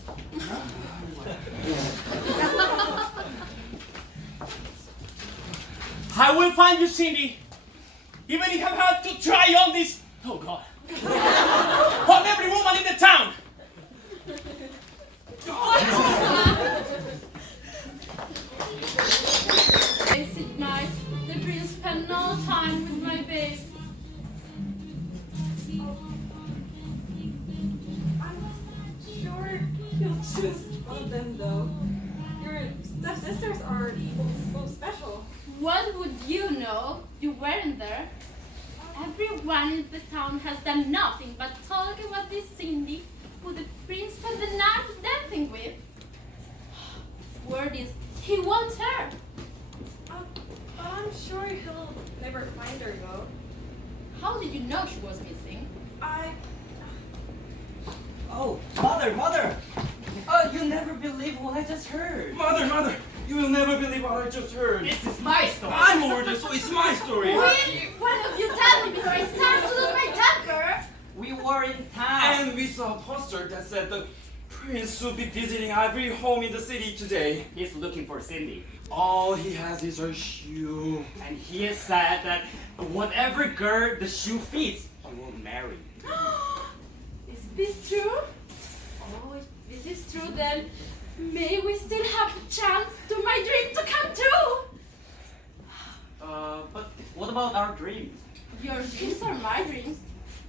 I will find you, Cindy. Even if I have to try on this. Oh God. On every woman in the town. Is it nice? The prince spent no time with my babe. I'm sure you'll choose one of them though. Your stepsisters are so special. What would you know? You weren't there. Everyone in the town has done nothing but talk about this Cindy who the prince spent the night dancing with. Word is, he wants her. But I'm sure he'll never find her though. How did you know she was missing? Oh, Mother! Oh, you'll never believe what I just heard. Mother, you will never believe what I just heard. This is my story. I'm older, so it's my story. Why don't you tell me before I start to lose my temper? We were in town. And we saw a poster that said the prince will be visiting every home in the city today. He's looking for Cindy. All he has is her shoe. And he has said that whatever girl the shoe fits, he will marry. Is this true? Oh, if this is true, then may we still have a chance to my dream to come true. But what about our dreams? Your dreams are my dreams.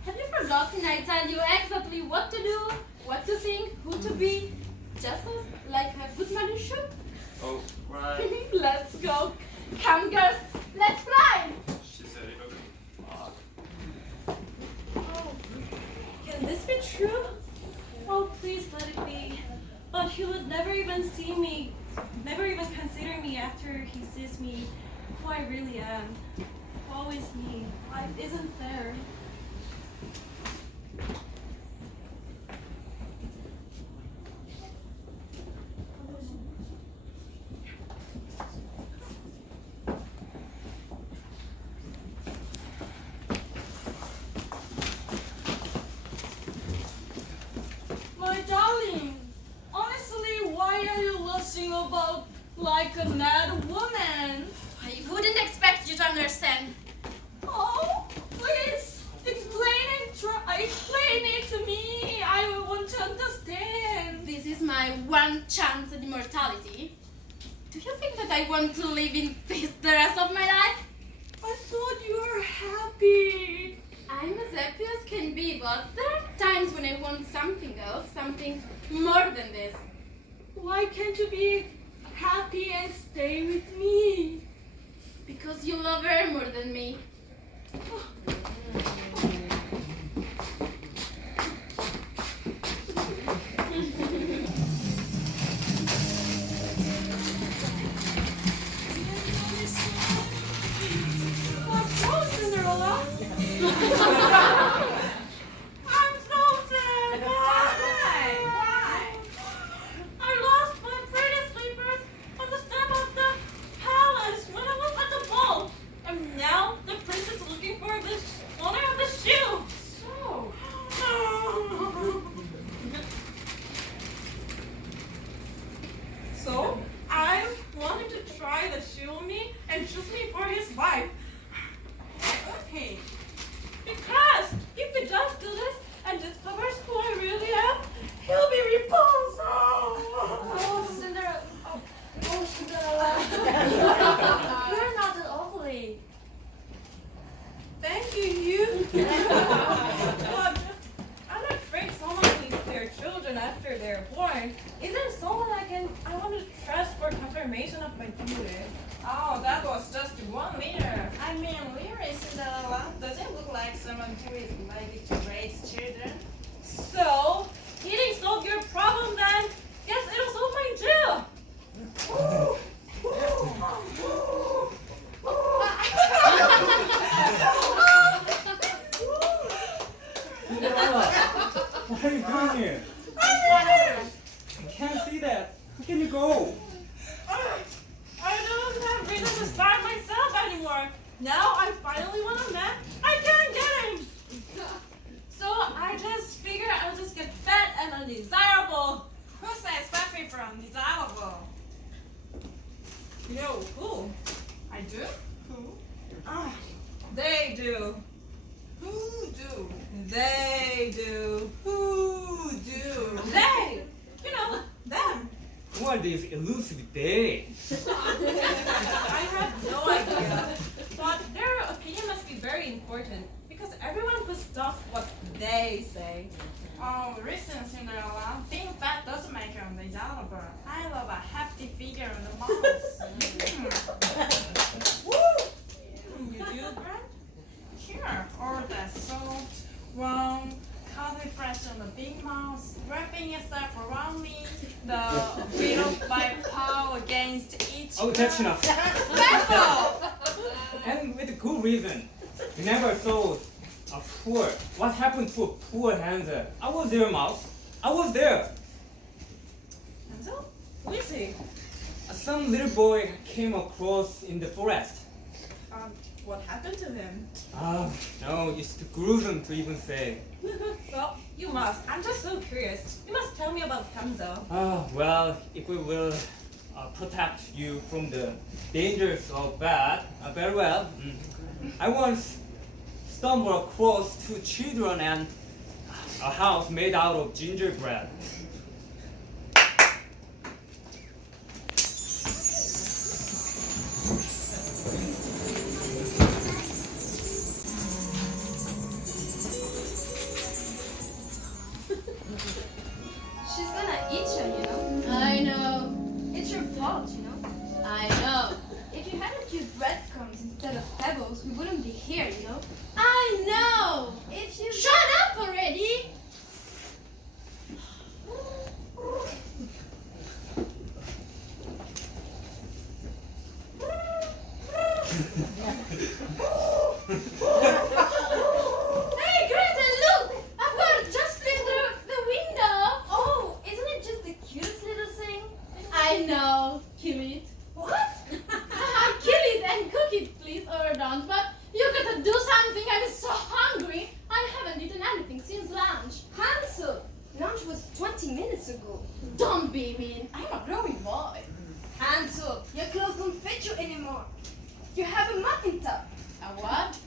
Have you forgotten I tell you exactly what to do, what to think, who to be? Just as like a good mother should. Oh, right. Let's go. Come girls, let's fly. She said it. Oh, can this be true? Oh, please let it be. But he would never even see me, never even consider me after he sees me who I really am. Woe is me. Life isn't fair. My darling, honestly, why are you losing about like a mad woman? I wouldn't expect you to understand. Oh, please explain it to me. I want to understand. This is my one chance at immortality. Do you think that I want to live in this the rest of my life? I thought you were happy. I'm as happy as can be, but there are times when I want something else, something more than this. Why can't you be happy and stay with me? Because you love her more than me. What's wrong, Cinderella? I'm so sad. Why? I lost my pretty slippers on the step of the palace when I was at the ball. And now the prince is looking for the owner of the shoe. So I wanted to try the shoe on me and choose me for his wife. Okay. Because if he does do this and discovers who I really am, he'll be repulsed. Oh, Cinderella. Oh, Cinderella. You're not that ugly. Thank you. But I'm afraid someone leaves their children after they're born. Is there someone I want to trust for confirmation of my duty? Oh, that was just 1 liter. I mean, Lyra Cinderella doesn't look like someone who is ready to raise children. So, he didn't solve your problem then? Guess it'll solve mine too. What are you doing here? I can't see that. Where can you go? I don't have reason to start myself anymore. Now I finally want a man. I can't get him. undesirable. Who says far from desirable? You know who? I do? Who? Ah, they do. Who do? They do. Who do? They! You know, them. Who are these elusive they? I have no idea. But their opinion must be very important because everyone puts stuff what they say. Oh, listen, Cinderella. Being fat doesn't make you undesirable. I love a hefty figure in the mouse. Woo! You do, Brent? Here, all that salt, rum, coffee fresh on the big mouse, wrapping yourself around me, the will by power against each. Oh, that's enough. And with good reason. You never saw a poor. What happened to a poor Hansel? I was there, Mouse. I was there. Hansel? Who is he? Some little boy came across in the forest. What happened to him? No, it's too gruesome to even say. Well, you must. I'm just so curious. You must tell me about Hansel. Well, if we will protect you from the dangers of bad, very well. I once stumbled across 2 children and a house made out of gingerbread. She's gonna eat you, you know. I know. It's your fault, you know. I know. If you hadn't used breadcrumbs instead of pebbles, we wouldn't be here, you know. I know. If you Shut up already. Hey, Greta, look! A bird just flew through the window. Oh, isn't it just the cutest little thing? I know. Kill it. What? Kill it and cook it, please, or don't. But you gotta do something. I'm so hungry. I haven't eaten anything since lunch. Hansel, lunch was 20 minutes ago. Don't be mean. I'm a growing boy. Hansel, your clothes don't fit you anymore. You have a muffin top. A what?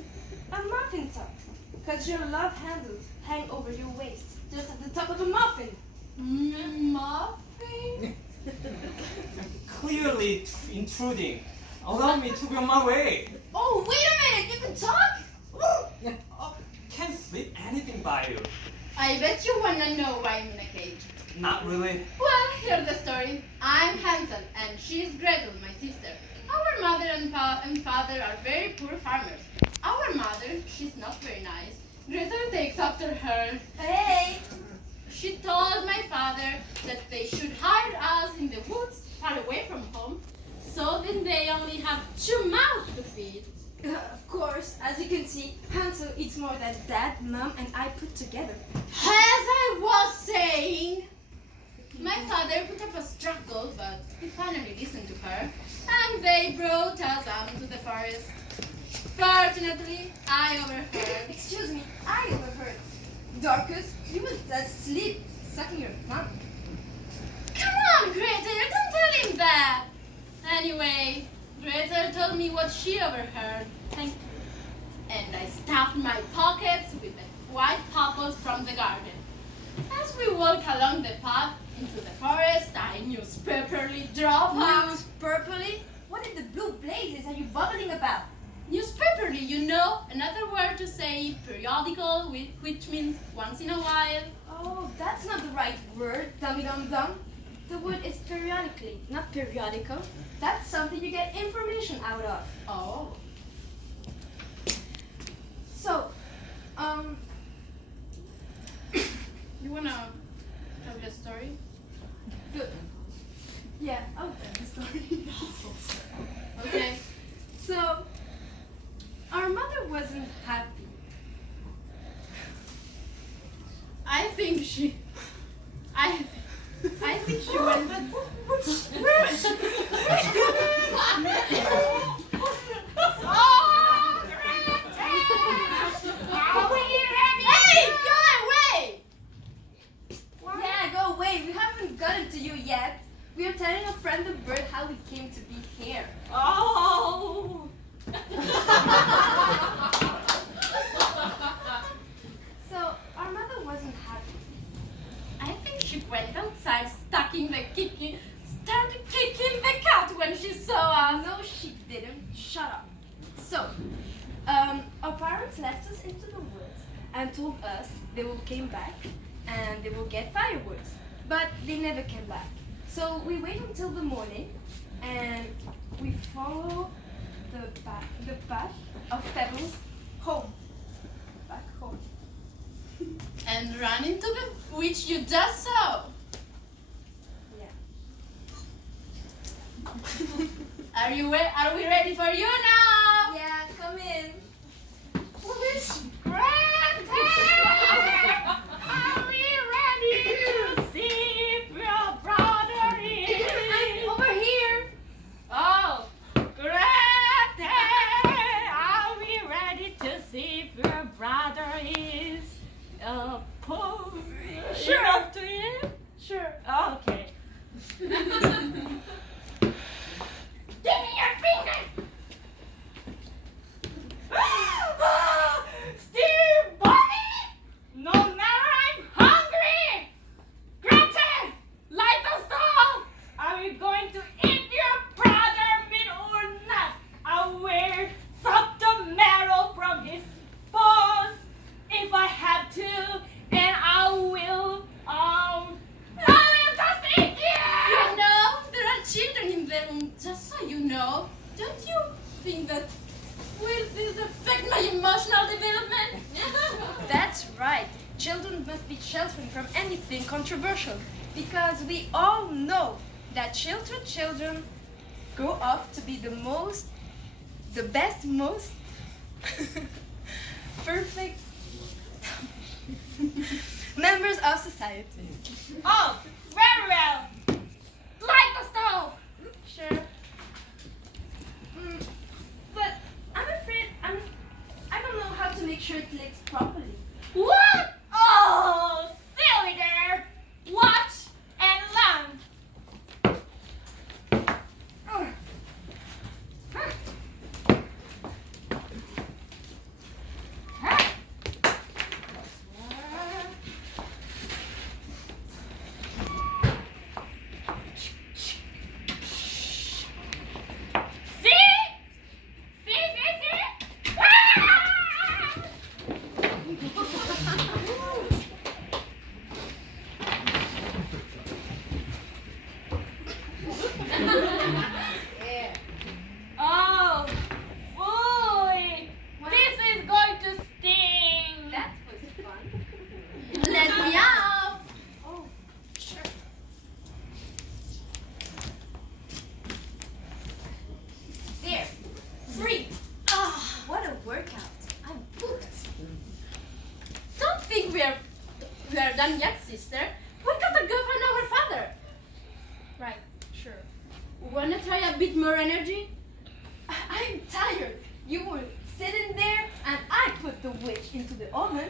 A muffin top. Because your love handles hang over your waist, just at the top of a muffin. Muffin? Clearly intruding. Allow me to be on my way. Oh, wait a minute. You can talk? Can't slip anything by you. I bet you wanna know why I'm in a cage. Not really. Well, here's the story. I'm Hansel, and she's Gretel, my sister. Our mother and father are very poor farmers. Our mother, she's not very nice. Gretel takes after her. Hey! She told my father that they should hide us in the woods, far away from home, so then they only have 2 mouths to feed. Of course, as you can see, Hansel eats more than Dad, Mom, and I put together. As I was saying, my father put up a struggle, but he finally listened to her, and they brought us out into the forest. Fortunately, I overheard. Excuse me, I overheard. Dorcas, you was asleep, sucking your thumb. Come on, Gretel, don't tell him that. Anyway, Gretel told me what she overheard, and I stuffed my pockets with the white purples from the garden. As we walked along the path into the forest, I newspaperly drop out. Newspaperly? What in the blue blazes are you bubbling about? Newspaperly, you know, another word to say periodical, which means once in a while. Oh, that's not the right word, dummy-dum-dum. The word is periodically, not periodical. That's something you get information out of. Oh. So, You wanna tell the story? good. Yeah, I'll tell the story. Okay. So, our mother wasn't happy. I think she went. Hey, go away! Yeah, go friend the bird how we came to be here. Oh! So our mother wasn't happy. I think she went outside, started kicking the cat when she saw us. No, she didn't. Shut up. So, our parents left us into the woods and told us they will came back and they will get firewood. But they never came back. So we wait until the morning and we follow the path of pebbles home. Back home. And ran into the witch you just saw. Yeah. Are we ready for you now? Yeah, come in. Are we ready to see if your brother is? I'm over here. Oh, Grete! Are we ready to see if your brother is Sure. enough to you? Sure. Okay. Give me your finger! Steve Bunny! No matter I'm hungry! Grete! Light the stove! Are we going to eat your brother meat or not? I will suck the marrow from his bones if I have to, and I will, just eat you! You know, there are children in the room, just so you know. Don't you think that will this affect my emotional development? That's right. Children must be sheltered from anything controversial because we all know that children grow up to be the best, most perfect members of society. Oh, very well. Light the stove. Sure. But I'm afraid I don't know how to make sure it licks properly. What? Oh, silly there. Watch and learn. Oh, boy. This is going to sting. That was fun. Let me out. Oh, sure. There. Free. Ah, What a workout. I'm booked. don't think we are done yet, sister. We gotta go find our father. Right. Sure. Wanna try a bit more energy? I'm tired. You were sitting there and I put the witch into the oven.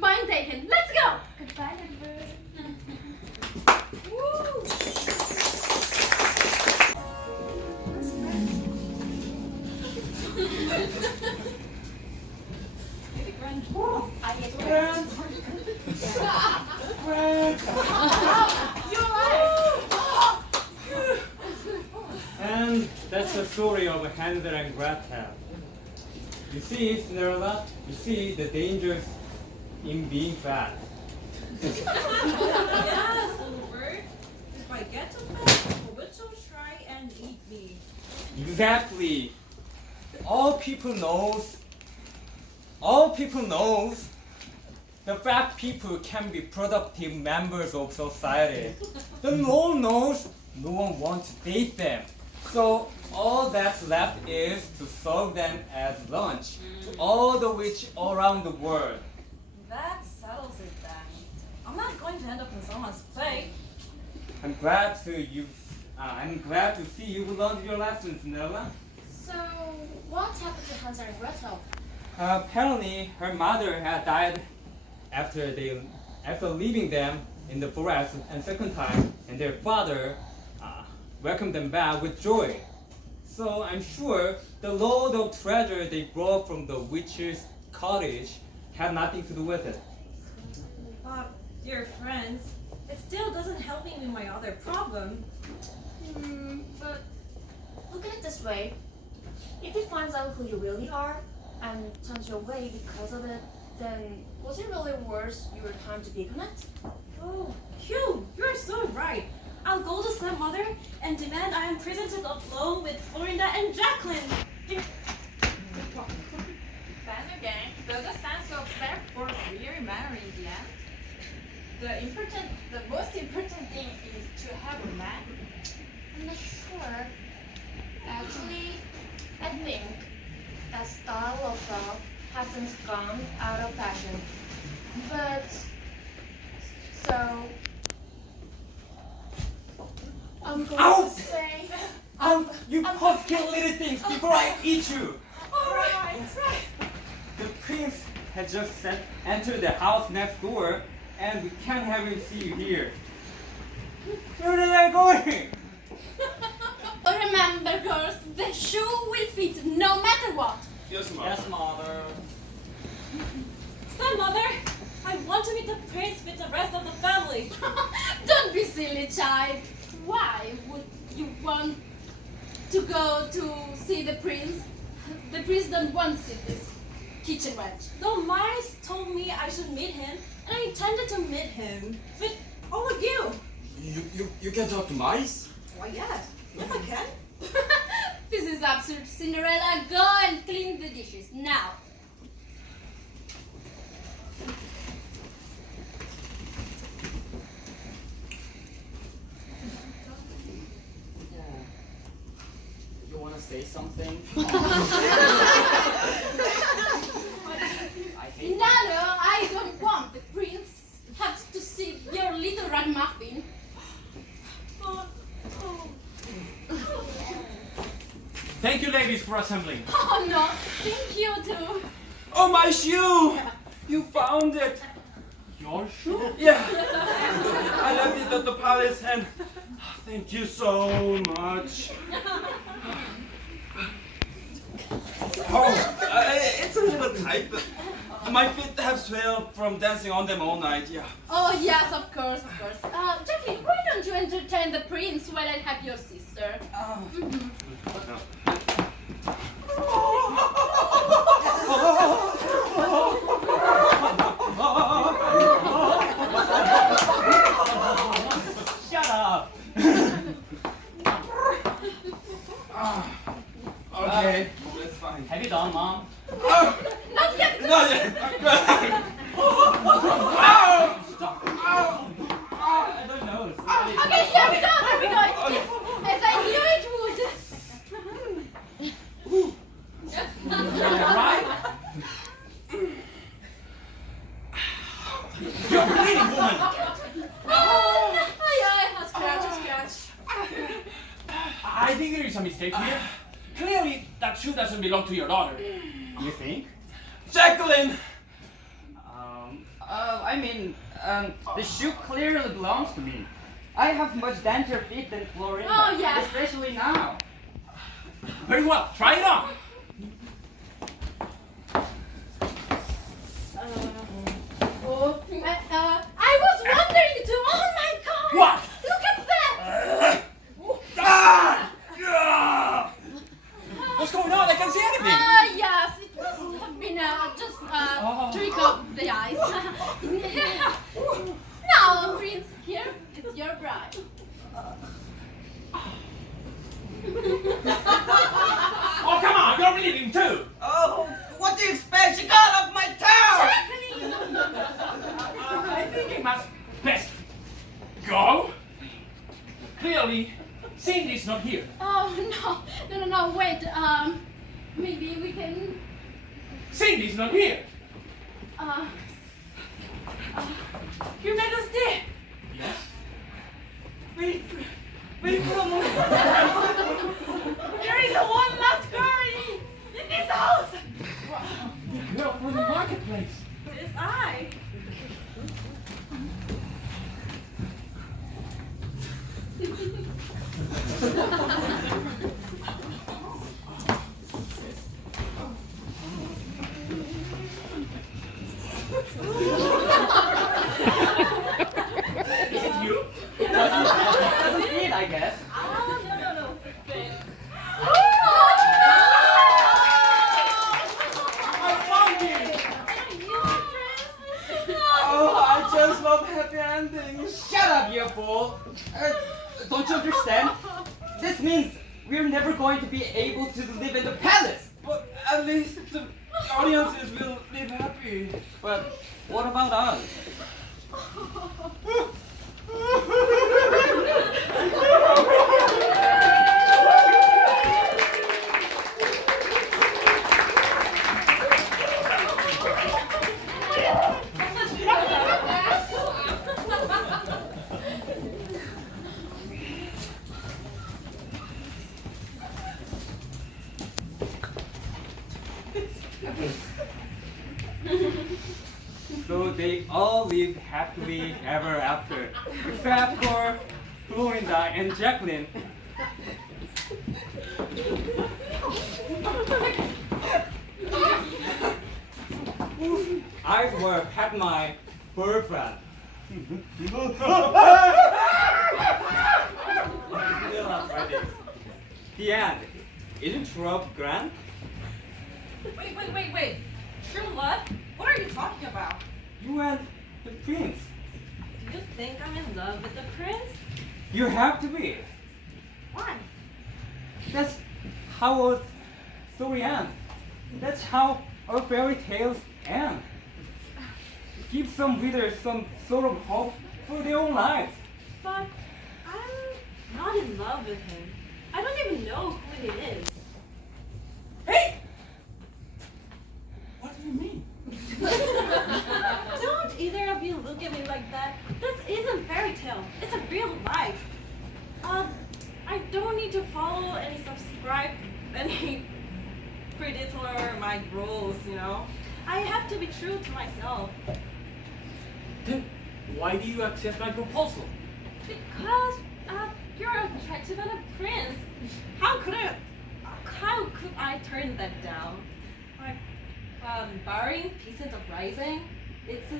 Point taken. Let's go. Goodbye, little bird. And that's the story of Hansel and Gretel. You see, Cinderella, you see the dangers in being fat. Yes, little bird. If I get too fat, the witch will try and eat me. Exactly. All people knows the fat people can be productive members of society. The no one knows no one wants to date them. So all that's left is to serve them as lunch to all the witch around the world. That settles it then. I'm not going to end up in someone's plate. I'm glad to see you learned your lessons, Cinderella. So, what happened to Hansel and Gretel? Apparently, her mother had died after leaving them in the forest and second time, and their father welcomed them back with joy. So I'm sure the load of treasure they brought from the witch's cottage had nothing to do with it. Dear friends, it still doesn't help me with my other problem. But look at it this way. If it finds out who you really are and turns your way because of it, then was it really worth your time to be on it? Oh, Hugh, you're so right. I'll go to stepmother and demand I am presented alone with Florinda and Jacqueline. Then again, does a sense of self-worth really matter in the end? The most important thing is to have a man. I'm not sure. Actually, I think that style of love hasn't gone out of fashion. But, so, I'm going to say... You pesky little things before I eat you! Alright. The prince had just entered the house next door, and we can't have him see you here. Where are they going? Remember, girls, the shoe will fit no matter what. Yes, mother. Yes, mother. Stepmother, I want to meet the prince with the rest of the family. Don't be silly, child. Why would you want to go to see the prince? The prince don't want to see this kitchen wench. The mice told me I should meet him, and I intended to meet him with all of you. You can talk to mice? Why, yes. Yes, I can. This is absurd, Cinderella. Go and clean the dishes now. You want to say something? No, I don't want the prince has to see your little ragamuffin. Thank you, ladies, for assembling. Oh no, thank you too. Oh, my shoe! You found it! Your shoe? Yeah! I left it at the palace and thank you so much. Oh, it's a little tight, but my feet have swelled from dancing on them all night, yeah. Oh yes, of course. Jackie, why don't you entertain the prince while I have your sister? Shut up! Okay, that's fine. Have you done, Mom? Not yet. Not yet. I don't know. Okay, here we go. It's as I knew it would. Right? You're bleeding, woman! Oh, yeah, scratch. I think there is a mistake here. Clearly, that shoe doesn't belong to your daughter. You think? Jacqueline! The shoe clearly belongs to me. I have much daintier feet than Florinda. Oh, yes. Especially now. Very well, try it on. I was wondering too. Oh my God! What? Look at that! What's going on? I can't see anything. Yes, it must have been just a trick of the eyes. Now, Prince, here is your bride. Oh, come on, you're bleeding too. Oh, what do you expect? She got off my town! I think it must best go. Clearly, Cindy's not here. Oh, no, wait, maybe we can, Cindy's not here. Your Majesty! Yes? Wait for a moment. There is one last girl in this house. The girl from the marketplace. It is I. ending. Shut up, you fool! Don't you understand? This means we're never going to be able to live in the palace. But at least the audiences will live happy. But what about us? So they all live happily ever after, except for Florinda and Jacqueline. I swear, pet my boyfriend. The end. Isn't Rob grand? Wait. True love? What are you talking about? You and the prince. Do you think I'm in love with the prince? You have to be. Why? That's how a story ends. That's how our fairy tales end. Give some readers some sort of hope for their own lives. But I'm not in love with him. I don't even know who he is. Hey! What do you mean? Don't either of you look at me like that. This isn't fairy tale. It's a real life. I don't need to follow any subscribe any predator my rules, you know. I have to be true to myself. Then why do you accept my proposal? Because you're attractive and a prince. How could I turn that down? Like, barring peasant uprising, it's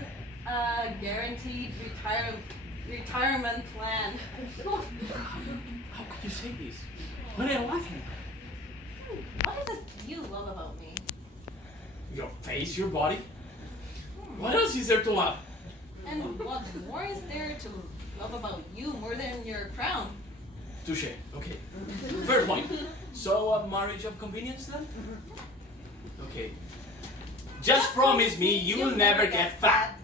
a guaranteed retirement plan. How could you say this? When I love him? What is it you love about me? Your face, your body? What else is there to love? And what more is there to love about you more than your crown? Touche. Okay. Fair point. So a marriage of convenience then? Okay. Just promise me you'll never get fat.